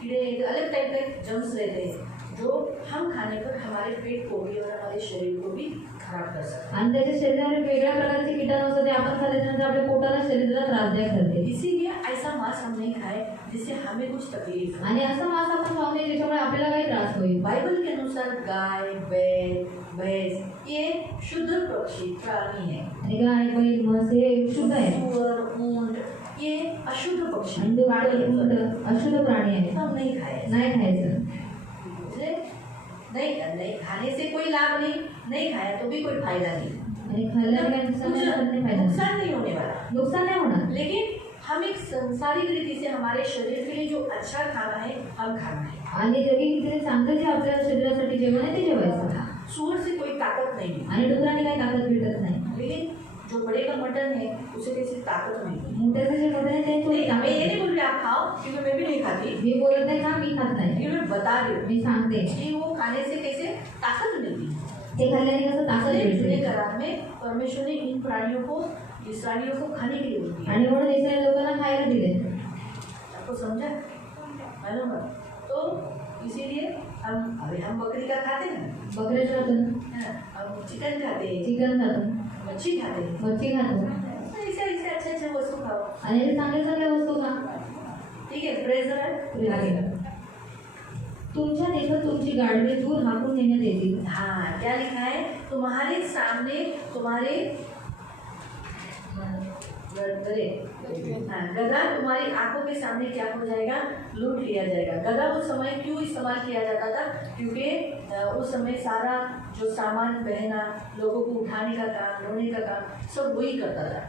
कीड़े अलग टाइप के जर्म्स रहते हैं जो हम खाने पर हमारे पेट को भी और हमारे शरीर को भी खराब कर सकते हैं। आणि त्याच्या शरीरावर वेगळ्या प्रकारचे कीटाणू असतात, ते आपण खाल्ल्यानंतर आपल्या पोटाला शरीराला त्रासदायक ठरते. इसीलिए ऐसा मांस हम नहीं खाए जिससे हमें कुछ तकलीफ हो। आणि असं मांस आपण खाऊ नये ज्याच्यामुळे आपल्याला काही त्रास होईल. बाइबल के अनुसार गाय, बैल, भैंस ये शुद्ध पक्षी प्राणी है, आणि गाय, बैल, म्हस हे शुद्ध आहे. सुअर, ऊंट ये अशुद्ध पक्षी आणि प्राणी है, डुक्कर अशुद्ध प्राणी आहे, हम नहीं खाए, नाही खायचं. नहीं खाने से कोई लाभ नहीं खाया तो भी कोई फायदा नहीं, आणि खाल्ल्याने फायदा नुकसान नहीं होने वाला, नुकसान नाही होणार. लेकिन हम एक संसारिक रीति से हमारे शरीर के लिए जो अच्छा खाना है हम खाना है, आणि जगी किती चांगलं जे आपल्या शरीरासाठी जेवण आहे ते जेवायचं. सुअर से कोई ताकत नहीं है, आणि डुकराने काही ताकद भेटत नाही. लेकिन जो बड़े का मटन है उसे कैसी ताकत नहीं है। मोठ्याचं जे मटण आहे ते थोडी मैं ताकद ये आहे. नहीं बोल रही आप खाओ, क्योंकि मैं भी नहीं खाती, मी बोलत नाही का मी खात नाही, लेकिन मैं बता रही हूँ मी सांगते कि वो खाने से कैसे ताकत मिलती है। ते खाल्ल्याने कसं ताकद जुने भेटते. करार में परमेश्वर ने इन प्राणियों को, इस्राएलियों को खाने के लिए दिया, आणि म्हणून इस्रायल लोकांना खायला दिले. आपको समझा मालूम है? तो इसीलिए हम बकरी का खाते हैं, बकऱ्याचं खातो, हम चिकन खाते हैं, चिकन खातो, मच्छी खाते हैं, मच्छी खातो, ऐसे ऐसे अच्छे अच्छे वस्तु खाओ, आणि हे चांगल्या चांगल्या वस्तू खा. ठीक है, प्रेज द लॉर्ड। आगे। तुमच्या देखत तुमची गाढवे दूर हाकून नेण्यात येतील. हाँ, क्या लिखा है? तुम्हारे सामने तुम्हारे गधा तुम्हारी आंखों के सामने क्या हो जाएगा? लूट लिया जाएगा। गधा उस समय क्यों इस्तेमाल किया जाता था? क्योंकि उस समय सारा जो सामान बहना, लोगों को उठाने का काम, ढोने का काम सब वही करता था।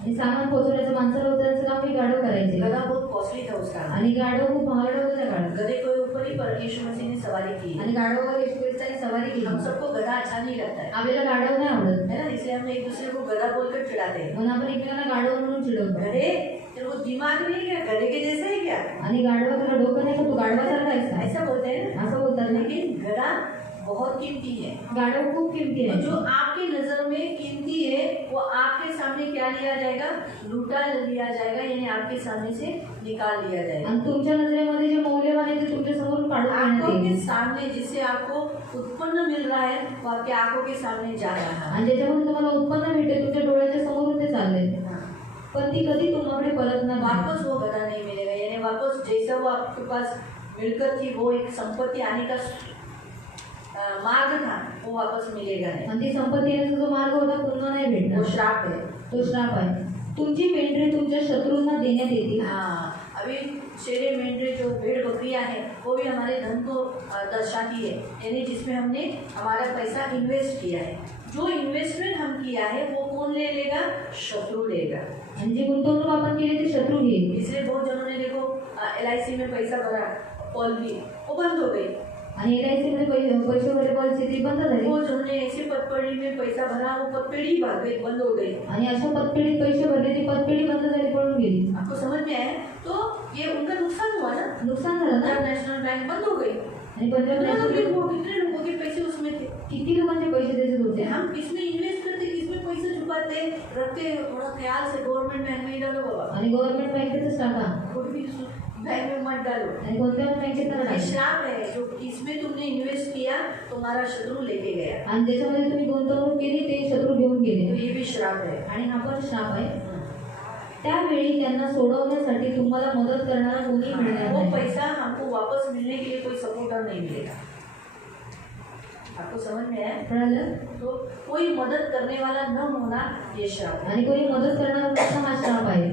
आणि सामान पोहोचवण्याचं माणसाला उतरायचं काम ही गाढव करायचे. गधा बहुत कॉस्टली था उसका, आणि गाढव खूप महागडं होतं त्या काळात. गधे के ऊपर ही पर यीशु मसीह ने सवारी की, आणि गाढवावर येशू ख्रिस्ताने सवारी केली. हम सबको गधा अच्छा नहीं लगता है, आपल्याला गाढव नाही आवडत, है ना? इसलिए हम एक दूसरे को गधा बोलकर चिढ़ाते हैं। म्हणून आपण एकमेकांना गाढव म्हणून चिडवतो. गधे, तेरे को दिमाग नहीं है क्या? गधे के जैसा है क्या? आणि गाढवा तुला डोकं नाही का, तू गाढवासारखा आहेस का? ऐसा बोलते हैं ना? असं बोलतात ना. लेकिन गधा बहुत कीमती है, गाढव खूप किमती तो आहे. जो आपकी नजर में कीमती है वो आपके सामने क्या लिया जाएगा? लूटा लिया जाएगा, यानी आपके सामने से निकाल लिया जाएगा। आणि तुमच्या नजरेमध्ये जे मौल्यवान आहे ते तुमच्या समोर काढून आंखों घेण्यात के येईल. सामने जिससे आपको उत्पन्न मिल रहा है वो आपके आंखों के सामने जा रहा है। आणि ज्याच्यामध्ये तुम्हाला उत्पन्न भेटेल तुमच्या डोळ्याच्या समोरून ते चालले, हाँ, पण ती कधी तुम्हाकडे परतणार नाही. वापस वो गधा नहीं मिलेगा, यानी वापस जैसा वो आपके पास मिलकर थी, वो एक संपत्ति आने का मार्ग था, वो वापस मिलेगा नहीं, आणि ती संपत्ती येण्याचा जो मार्ग होता पुन्हा नाही वो भेटणार. श्राप है। तो श्राप आहे. तुमची मेंढरे तुमच्या शत्रूंना देण्यात येतील. हाँ, अभी शेरे मेंढरे जो भेड़ बकरियां हैं वो भी हमारे धन को दर्शाती है, यानी जिसमें हमने हमारा पैसा इन्वेस्ट किया है। जो इन्वेस्टमेंट हम किया है वो कौन ले लेगा? शत्रु लेगा। आणि जी गुंतवणूक आपण केली ती शत्रू घेईल. इसलिए बहुत जनों ने देखो LIC में पैसा भरा, पॉलिसी वो बंद हो गई। आणि LIC मध्ये पैसे भरले पॉलिसी ती बंद झाली. वो जिन्होंने ऐसे पतपेड़ी में पैसा भरा वो पतपेड़ी भाग गई, बंद हो गई। आणि अशा पतपेढीत पैसे भरले ती पतपेढी बंद झाली, पळून गेली. आपको समझ में आया? तो ये उनका नुकसान हुआ ना। नुकसान झालं ना. पंजाब नेशनल बैंक बंद हो गई, आणि पंजाब नॅशनल बँक कितने लोगों के पैसे उसमें थे? किती लोकांचे पैसे त्याचे होते. हम किसमें इन्वेस्ट करते, किसमें पैसे छुपाते, रखते थोड़ा ख्याल से। गवर्नमेंट बैंक में ही डालो बाबा, आणि गव्हर्नमेंट बँकेतच टाका, कोई भी बैंक में मत डालो। आणि कोणत्या बँकेत ये टाका. श्राप है, जो इसमें तुमने इन्वेस्ट किया तुम्हारा शत्रु लेके गया, आणि ज्याच्यामध्ये तुम्ही गुंतवणूक केली ते शत्रू घेऊन तो गेले. ये भी श्राप है। आणि हा पण श्राप आहे. त्यावेळी त्यांना सोडवण्यासाठी तुम्हाला मदत करणारा कोणी मिळणार वो नाही. पैसा हमको वापस मिलने के लिए कोई सपोर्टर नहीं मिलेगा। आपको समझ में आया? कळालं. तो कोई मदद करने वाला न होना ये श्राप है। आणि कोणी मदत करणारा नसणं हा श्राप आहे.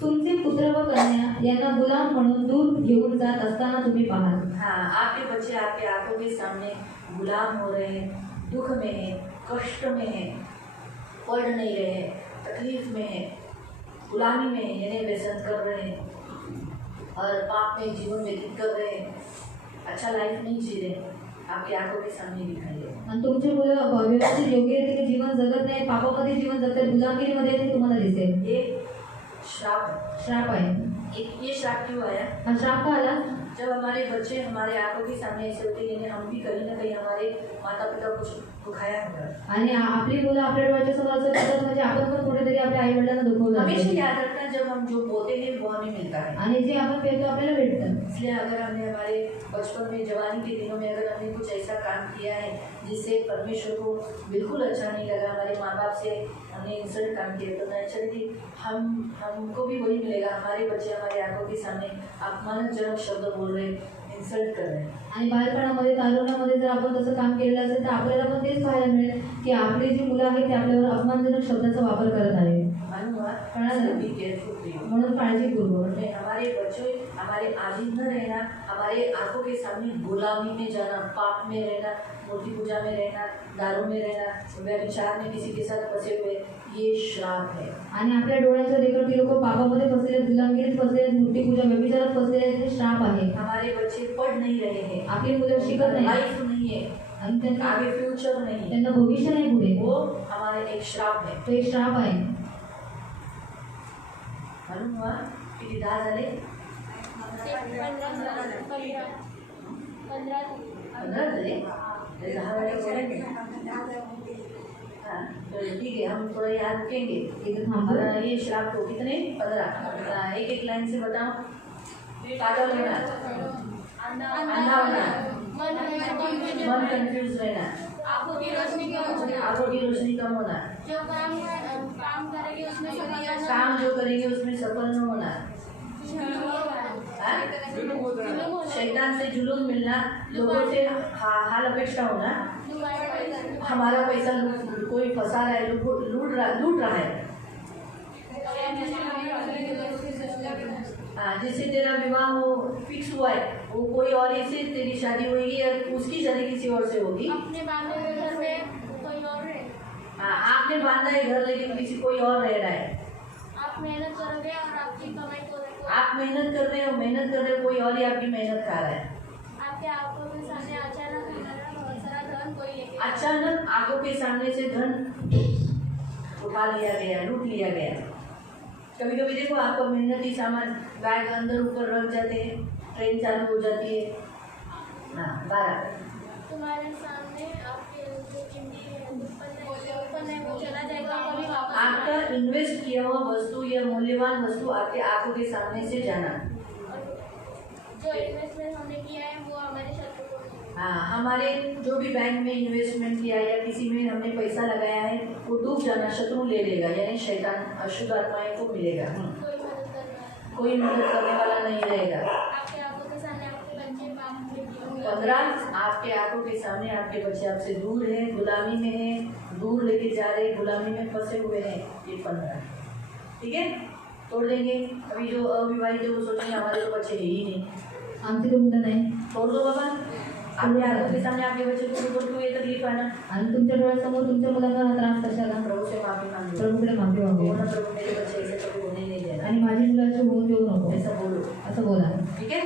तुमचे पुत्र व कन्या यांना गुलाम म्हणून दूर घेऊन जात असताना तुम्ही पाहाल. हाँ, आपके बच्चे आपके आंखों के सामने गुलाम हो रहे हैं, दुख में है, कष्ट में है, पढ़ नहीं रहे हैं, तकलीफ में है, गुलामी में है, यानी व्यसन कर रहे हैं और पाप में जीवन व्यतीत कर रहे हैं, अच्छा लाइफ नहीं जी रहे, आपकी आंखों के सामने दिखाई दे। आणि तुमची मुलं व्यवस्थित योग्य रीतीने जीवन जगत नाही, पापामध्ये जीवन जगतात, गुलामगिरीमध्ये ते तुम्हाला दिसेल. एक श्राप आहे. एक ये श्राप क्यों आया? हा श्राप का आला? जब हमारे बच्चे हमारे आंखों के सामने ऐसे होते हैं, हम भी कहीं ना कहीं हमारे माता पिता को कुछ दुखाया होगा. आणि आपली मुलं आपल्या डोळ्याच्या समोर असं करतात म्हणजे आपण पण कुठेतरी आपल्या आई वडिलांना दुखवलं हमेशा असेल. याद रखना, जब हम जो बोलते हैं वो हमें मिलता है. आणि जे आपण पेरतो आपल्याला भेटतं. इसलिए अगर हमने हमारे बचपन में, जवानी के दिनों में अगर हमने कुछ ऐसा काम किया है जिससे परमेश्वर को बिल्कुल अच्छा नहीं लगा, हमारे माँ बाप से हमने इंसल्ट काम किया, तो नेचुरली हमको भी वही मिलेगा. हमारे बच्चे हमारे आंखों के सामने अपमानजनक शब्द बोल रहे, इन्सल्ट कर रहे हैं. आणि बालपणामध्ये, तारुण्यामध्ये जर आपण तसं काम केलेलं असेल तर आपल्याला पण तेच पाहायला मिळेल की आपली जी मुलं आहेत ते आपल्यावर अपमानजनक शब्दाचा वापर करत आहे. Be careful. म्हणून काळजीपूर्वक. हमारे बच्चे हमारे आधीन न रहना, हमारे आंखों के सामने गुलामी में जाना, पाप में रहना, मूर्ति पूजा में रहना, दारू में रहना, व्यभिचार में किसी के साथ फंसे हुए, ये श्राप है. आणि आपल्या डोळ्यांच्या देखत ती लोक पापामध्ये फसलेले, गुलामगिरीत फसलेले, मूर्तिपूजा व्यभिचारात फसलेले, हे श्राप आहे. हमारे बच्चे पढ़ नहीं रहे हैं, आपली मुलं शिकत नाही, लाइफ नहीं है, आणि त्यांना आगे फ्यूचर नहीं, त्यांना भविष्य नाही पुढे, वो हमारे एक श्राप है. तो एक श्राप आहे. मालूम हुआ किती दहा झाले? 15 झाले. 10 वाले बोलेंगे. हाँ, तो ठीक है, हम थोड़ा यहाँ रुकेंगे. इथं थांबा. ये श्राप को कितने? 15. एक लाइन से बताओ. पागल होना, अंधा होना, मन कंफ्यूज रहना, आंखों की रोशनी कम हो जाए, आंखों की रोशनी कम होना, जो काम करेंगे उसमें सफल काम जो करेंगे उसमें सफल न होना, हाँ? शैतान से जुलूम मिलना, लोगों से हाल अपेक्षा होना, हमारा पैसा कोई फंसा रहा है, लूट रहा है. जिससे तेरा विवाह हो फिक्स हुआ है, वो कोई और ऐसे तेरी शादी होगी या उसकी शादी किसी और से होगी. अपने बांधे हुए घर में कोई और रहे. आपने बांधा है घर लेकिन किसी कोई और रह रहा है. आप मेहनत करोगे और आपकी कमाई को आप मेहनत कर रहे हो, कोई और ही आपकी मेहनत खा रहा है. आपके आंखों के सामने अचानक हमारा बहुत सारा धन कोई लेके अचानक आंखों के सामने से धन उठा लिया गया, लूट लिया गया. कभी कभी देखो आपका मेहनती सामान बैग अंदर ऊपर रख जाते हैं, ट्रेन चालू हो जाती है. हाँ 12. तुम्हारे सामने आपके जो कीमती है उत्पन्न है वो चला जाएगा, कभी वापस आपका इन्वेस्ट किया हुआ वस्तु या मूल्यवान वस्तु आपके आंखों के सामने से जाना. जो इन्वेस्टमेंट हमने किया है वो हमारे शत्रु को हाँ, हमारे जो भी बैंक में इन्वेस्टमेंट किया या किसी में हमने पैसा लगाया है वो डूब जाना, शत्रु ले लेगा, यानी शैतान अशुद्ध आत्माएं को मिलेगा. कोई मदद करने वाला नहीं रहेगा. आपके आंखों के सामने आपके बच्चे पाप में किए हुए 15. आपके आंखों के सामने आपके बच्चे आपसे दूर हैं, गुलामी में हैं, दूर लेके जा रहे, गुलामी में फंसे हुए हैं. ये 15. ठीक है, तोड़ देंगे. अभी जो अविवाहित है वो सोचेंगे हमारे तो बच्चे है ही नहीं, आमची तो मुलं नाही. तोड़ दो बाबा. आपके आंखों के सामने आपके बच्चे को ऊपर क्यों ये तकलीफ आना. आणि तुमच्या डोळ्यासमोर तुमच्या मुलांना हा त्रास कशाला. प्रभु से माफी मांगो. प्रभूकडे माफी मागू. बोलो प्रभु मेरे बच्चे ऐसे कभी होने नहीं देना. आणि माझी मुलं अशी होऊन देऊ नको ऐसा बोलो. असं बोला. ठीक है,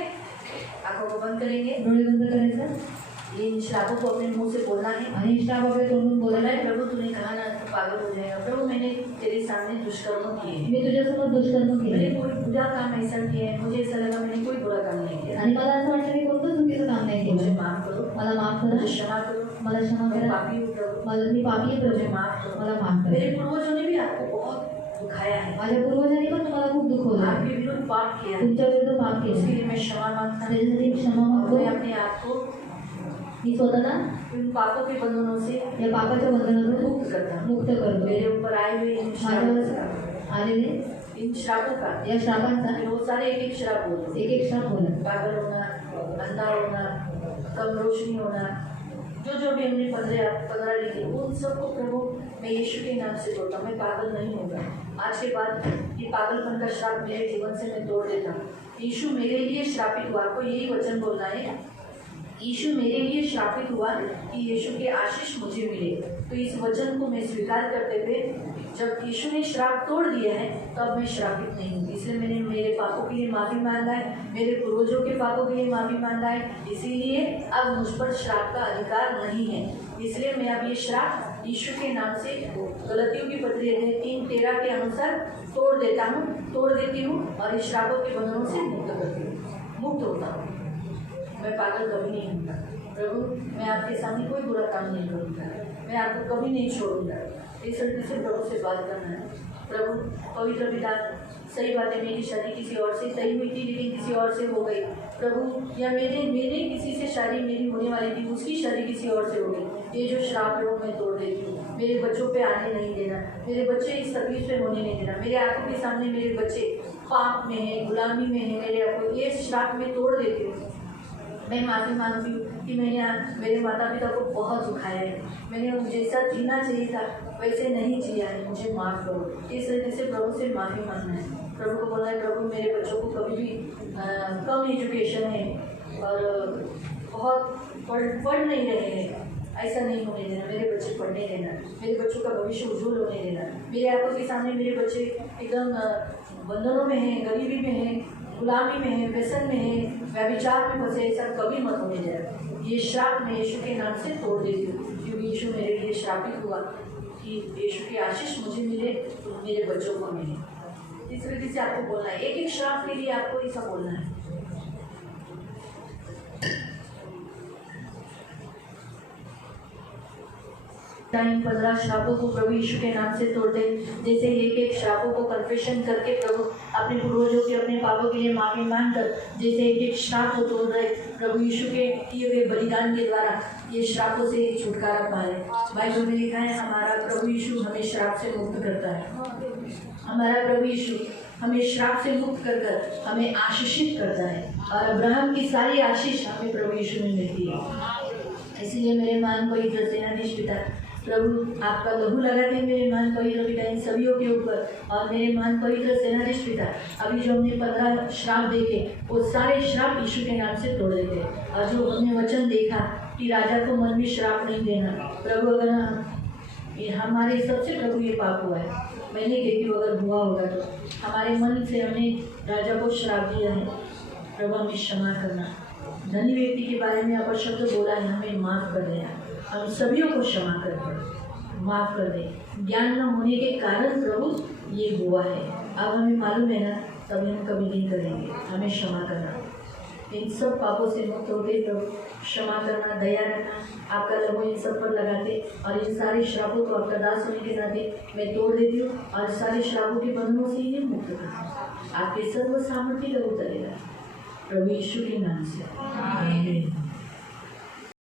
आंखों को बंद करेंगे. डोळे बंद करायचं इन श्रापों को अपने मुंह से बोलना है. आणि श्राप आपल्या तोंडून बोलना बोलायला है प्रभु तूने कहा ना तो पागल हो जाएगा. प्रभु मैंने तेरे सामने दुष्कर्म किए हैं, मी तुझ्यासमोर दुष्कर्म मैंने केले कोई बुरा काम ऐसा किया है, मुझे ऐसा लगा मैंने कोई बुरा काम नहीं किया. आणि मला असं वाटतं मी कोणतं चुकीचं काम नाही मुझे केलं. माफ करो, मला माफ मुझे करा. क्षमा करो, मला क्षमा मैं करा. पापी हूँ प्रभु, मला मी पापी आहे मुझे प्रभू. माफ करो. मला माफ मेरे करा. पूर्वजों ने भी आपको बहुत दुखाया है, माझ्या पूर्वजांनी पण तुम्हाला खूप दुखवलं. आपके विरुद्ध पाप किया है, तुमच्या विरुद्ध पाप उसके केलं. लिए मैं क्षमा मांगता हूँ. त्याच्यासाठी मी क्षमा और मागतो. मैं अपने आप को मी स्वतःला इन पापों के बंधनों से या पापाच्या बंधनातून मुक्त करता हूँ. मुक्त करतो. मेरे ऊपर आए हुए इन श्रापों माझ्यावर आलेले इन श्रापों का, या श्रापांचा वो सारे एक एक श्राप बोलो. एक एक श्राप बोला. पागल होना, अंधा होना, कम रोशनी होना, जो जो भी हमने 15 लिखे उन सबको प्रभु मैं यीशु के नाम से तोड़ता हूँ. मैं पागल नहीं होगा. आज के बाद ये पागलपन का श्राप मेरे जीवन से मैं तोड़ देता हूँ. यीशु मेरे लिए श्रापित हुआ. आपको यही वचन बोलना है, यीशु मेरे लिए श्रापित हुआ कि यीशु की आशीष मुझे मिले। तो इस वचन को मैं स्वीकार करते हुए जब यीशु ने श्राप तोड़ दिया है तब मैं श्रापित नहीं हूँ। इसलिए मैंने मेरे पापों के लिए माफ़ी मांगा है, मेरे पूर्वजों के पापों के लिए माफ़ी मांगा है। इसीलिए अब मुझ पर श्राप का अधिकार नहीं है। इसलिए मैं अब ये श्राप यीशु के नाम से गलतियों की पत्री 3:13 के अनुसार तोड़ देती हूँ और इस श्रापों के बंधनों से मुक्त होता हूँ। मैं पागल कभी नहीं होऊंगा प्रभु, मैं आपके सामने कोई बुरा काम नहीं करूँगा, मैं आपको कभी नहीं छोड़ूंगा। इस तरीके से प्रभु से बात करना है। प्रभु पवित्र पिता, सही बात है मेरी शादी किसी और से तय हुई थी लेकिन किसी और से हो गई प्रभु, या मेरे किसी से शादी मेरी होने वाली थी उसकी शादी किसी और से हो गई। ये जो श्राप है वो मैं तोड़ देती हूँ। मेरे बच्चों पे आने नहीं देना, मेरे बच्चे इस तकलीफ से होने नहीं देना। मेरे आंखों के सामने मेरे बच्चे पाप में हैं, गुलामी में हैं, मेरे आपको ये श्राप में तोड़ देती हूँ। मैं माफ़ी मांगती हूँ कि मैंने मेरे माता पिता को बहुत दुखाया है, मैंने जैसा जीना चाहिए था वैसे नहीं जिया है, मुझे माफ़ करो। इस तरीके से प्रभु से माफ़ी मांगना है। प्रभु को बोलना है प्रभु मेरे बच्चों को कभी भी कम एजुकेशन है और बहुत पढ़ नहीं रहे हैं, ऐसा नहीं होने देना। मेरे बच्चे पढ़ने देना, मेरे बच्चों का भविष्य उज्जवल होने देना। मेरे आंखों के सामने मेरे बच्चे एकदम बंधनों में हैं, गरीबी में हैं, गुलामी में है, व्यसन में है, व्यभिचार में फंसे, ऐसा कभी मत होने जाए। ये श्राप मैं यीशु के नाम से तोड़ देती हूँ क्योंकि यीशु मेरे लिए श्रापित हुआ कि यीशु की आशीष मुझे मिले तो मेरे बच्चों को मिले। इस तरीके से आपको बोलना है, एक एक श्राप के लिए आपको ऐसा बोलना है। टाइम 15 श्रापों को प्रभु यीशु के नाम से तोड़ दे। जैसे एक श्रापों को कन्फेशन करके प्रभु अपने पूर्वजों के अपने पापों के लिए माफी मांगकर जैसे एक श्राप को तोड़ रहे, प्रभु यीशु के किए हुए बलिदान के द्वारा ये श्रापों से छुटकारा पा रहे। बाइबल में लिखा है हमारा प्रभु यीशु हमें श्राप से मुक्त करता है। हमारा प्रभु यीशु हमें श्राप से मुक्त कर कर हमें आशीषित करता है और अब्राहम की सारी आशीष हमें प्रभु यीशु में मिलती है। इसलिए मेरे मान पवित्र सेनाधीश पिता प्रभु आपका लहू लगाते हैं मेरे मान पवित्र पिता इन सभियों के ऊपर, और मेरे मान पवित्र सेनाधीश पिता अभी जो हमने 15 श्राप देखे वो सारे श्राप यीशु के नाम से तोड़ देते। और जो हमने वचन देखा कि राजा को मन में श्राप नहीं देना, प्रभु अगर हमारे सबसे प्रभु ये पाप हुआ है, मैं नहीं कहती हूँ अगर हुआ होगा तो हमारे मन से हमने राजा को श्राप दिया है, प्रभु हमें क्षमा करना। धनी व्यक्ति के बारे में अपशब्द बोला है, हमें माफ़ कर देना, हम सभी को क्षमा कर दे, माफ़ कर दे। ज्ञान न होने के कारण प्रभु ये हुआ है, अब हमें मालूम है ना, तभी हम कभी नहीं करेंगे। हमें क्षमा करना, इन सब पापों से मुक्त होते प्रभु क्षमा करना, दया करना। आपका लहू इन सब पर लगाते और इन सारे श्रापों को आपका दास होने के नाते मैं तोड़ देती हूँ और सारे श्रापों के बंधनों से ये मुक्त करती हूँ। आपके सर्व सामर्थ्य लहू तलेगा प्रभु यीशु के नाम से, आमीन।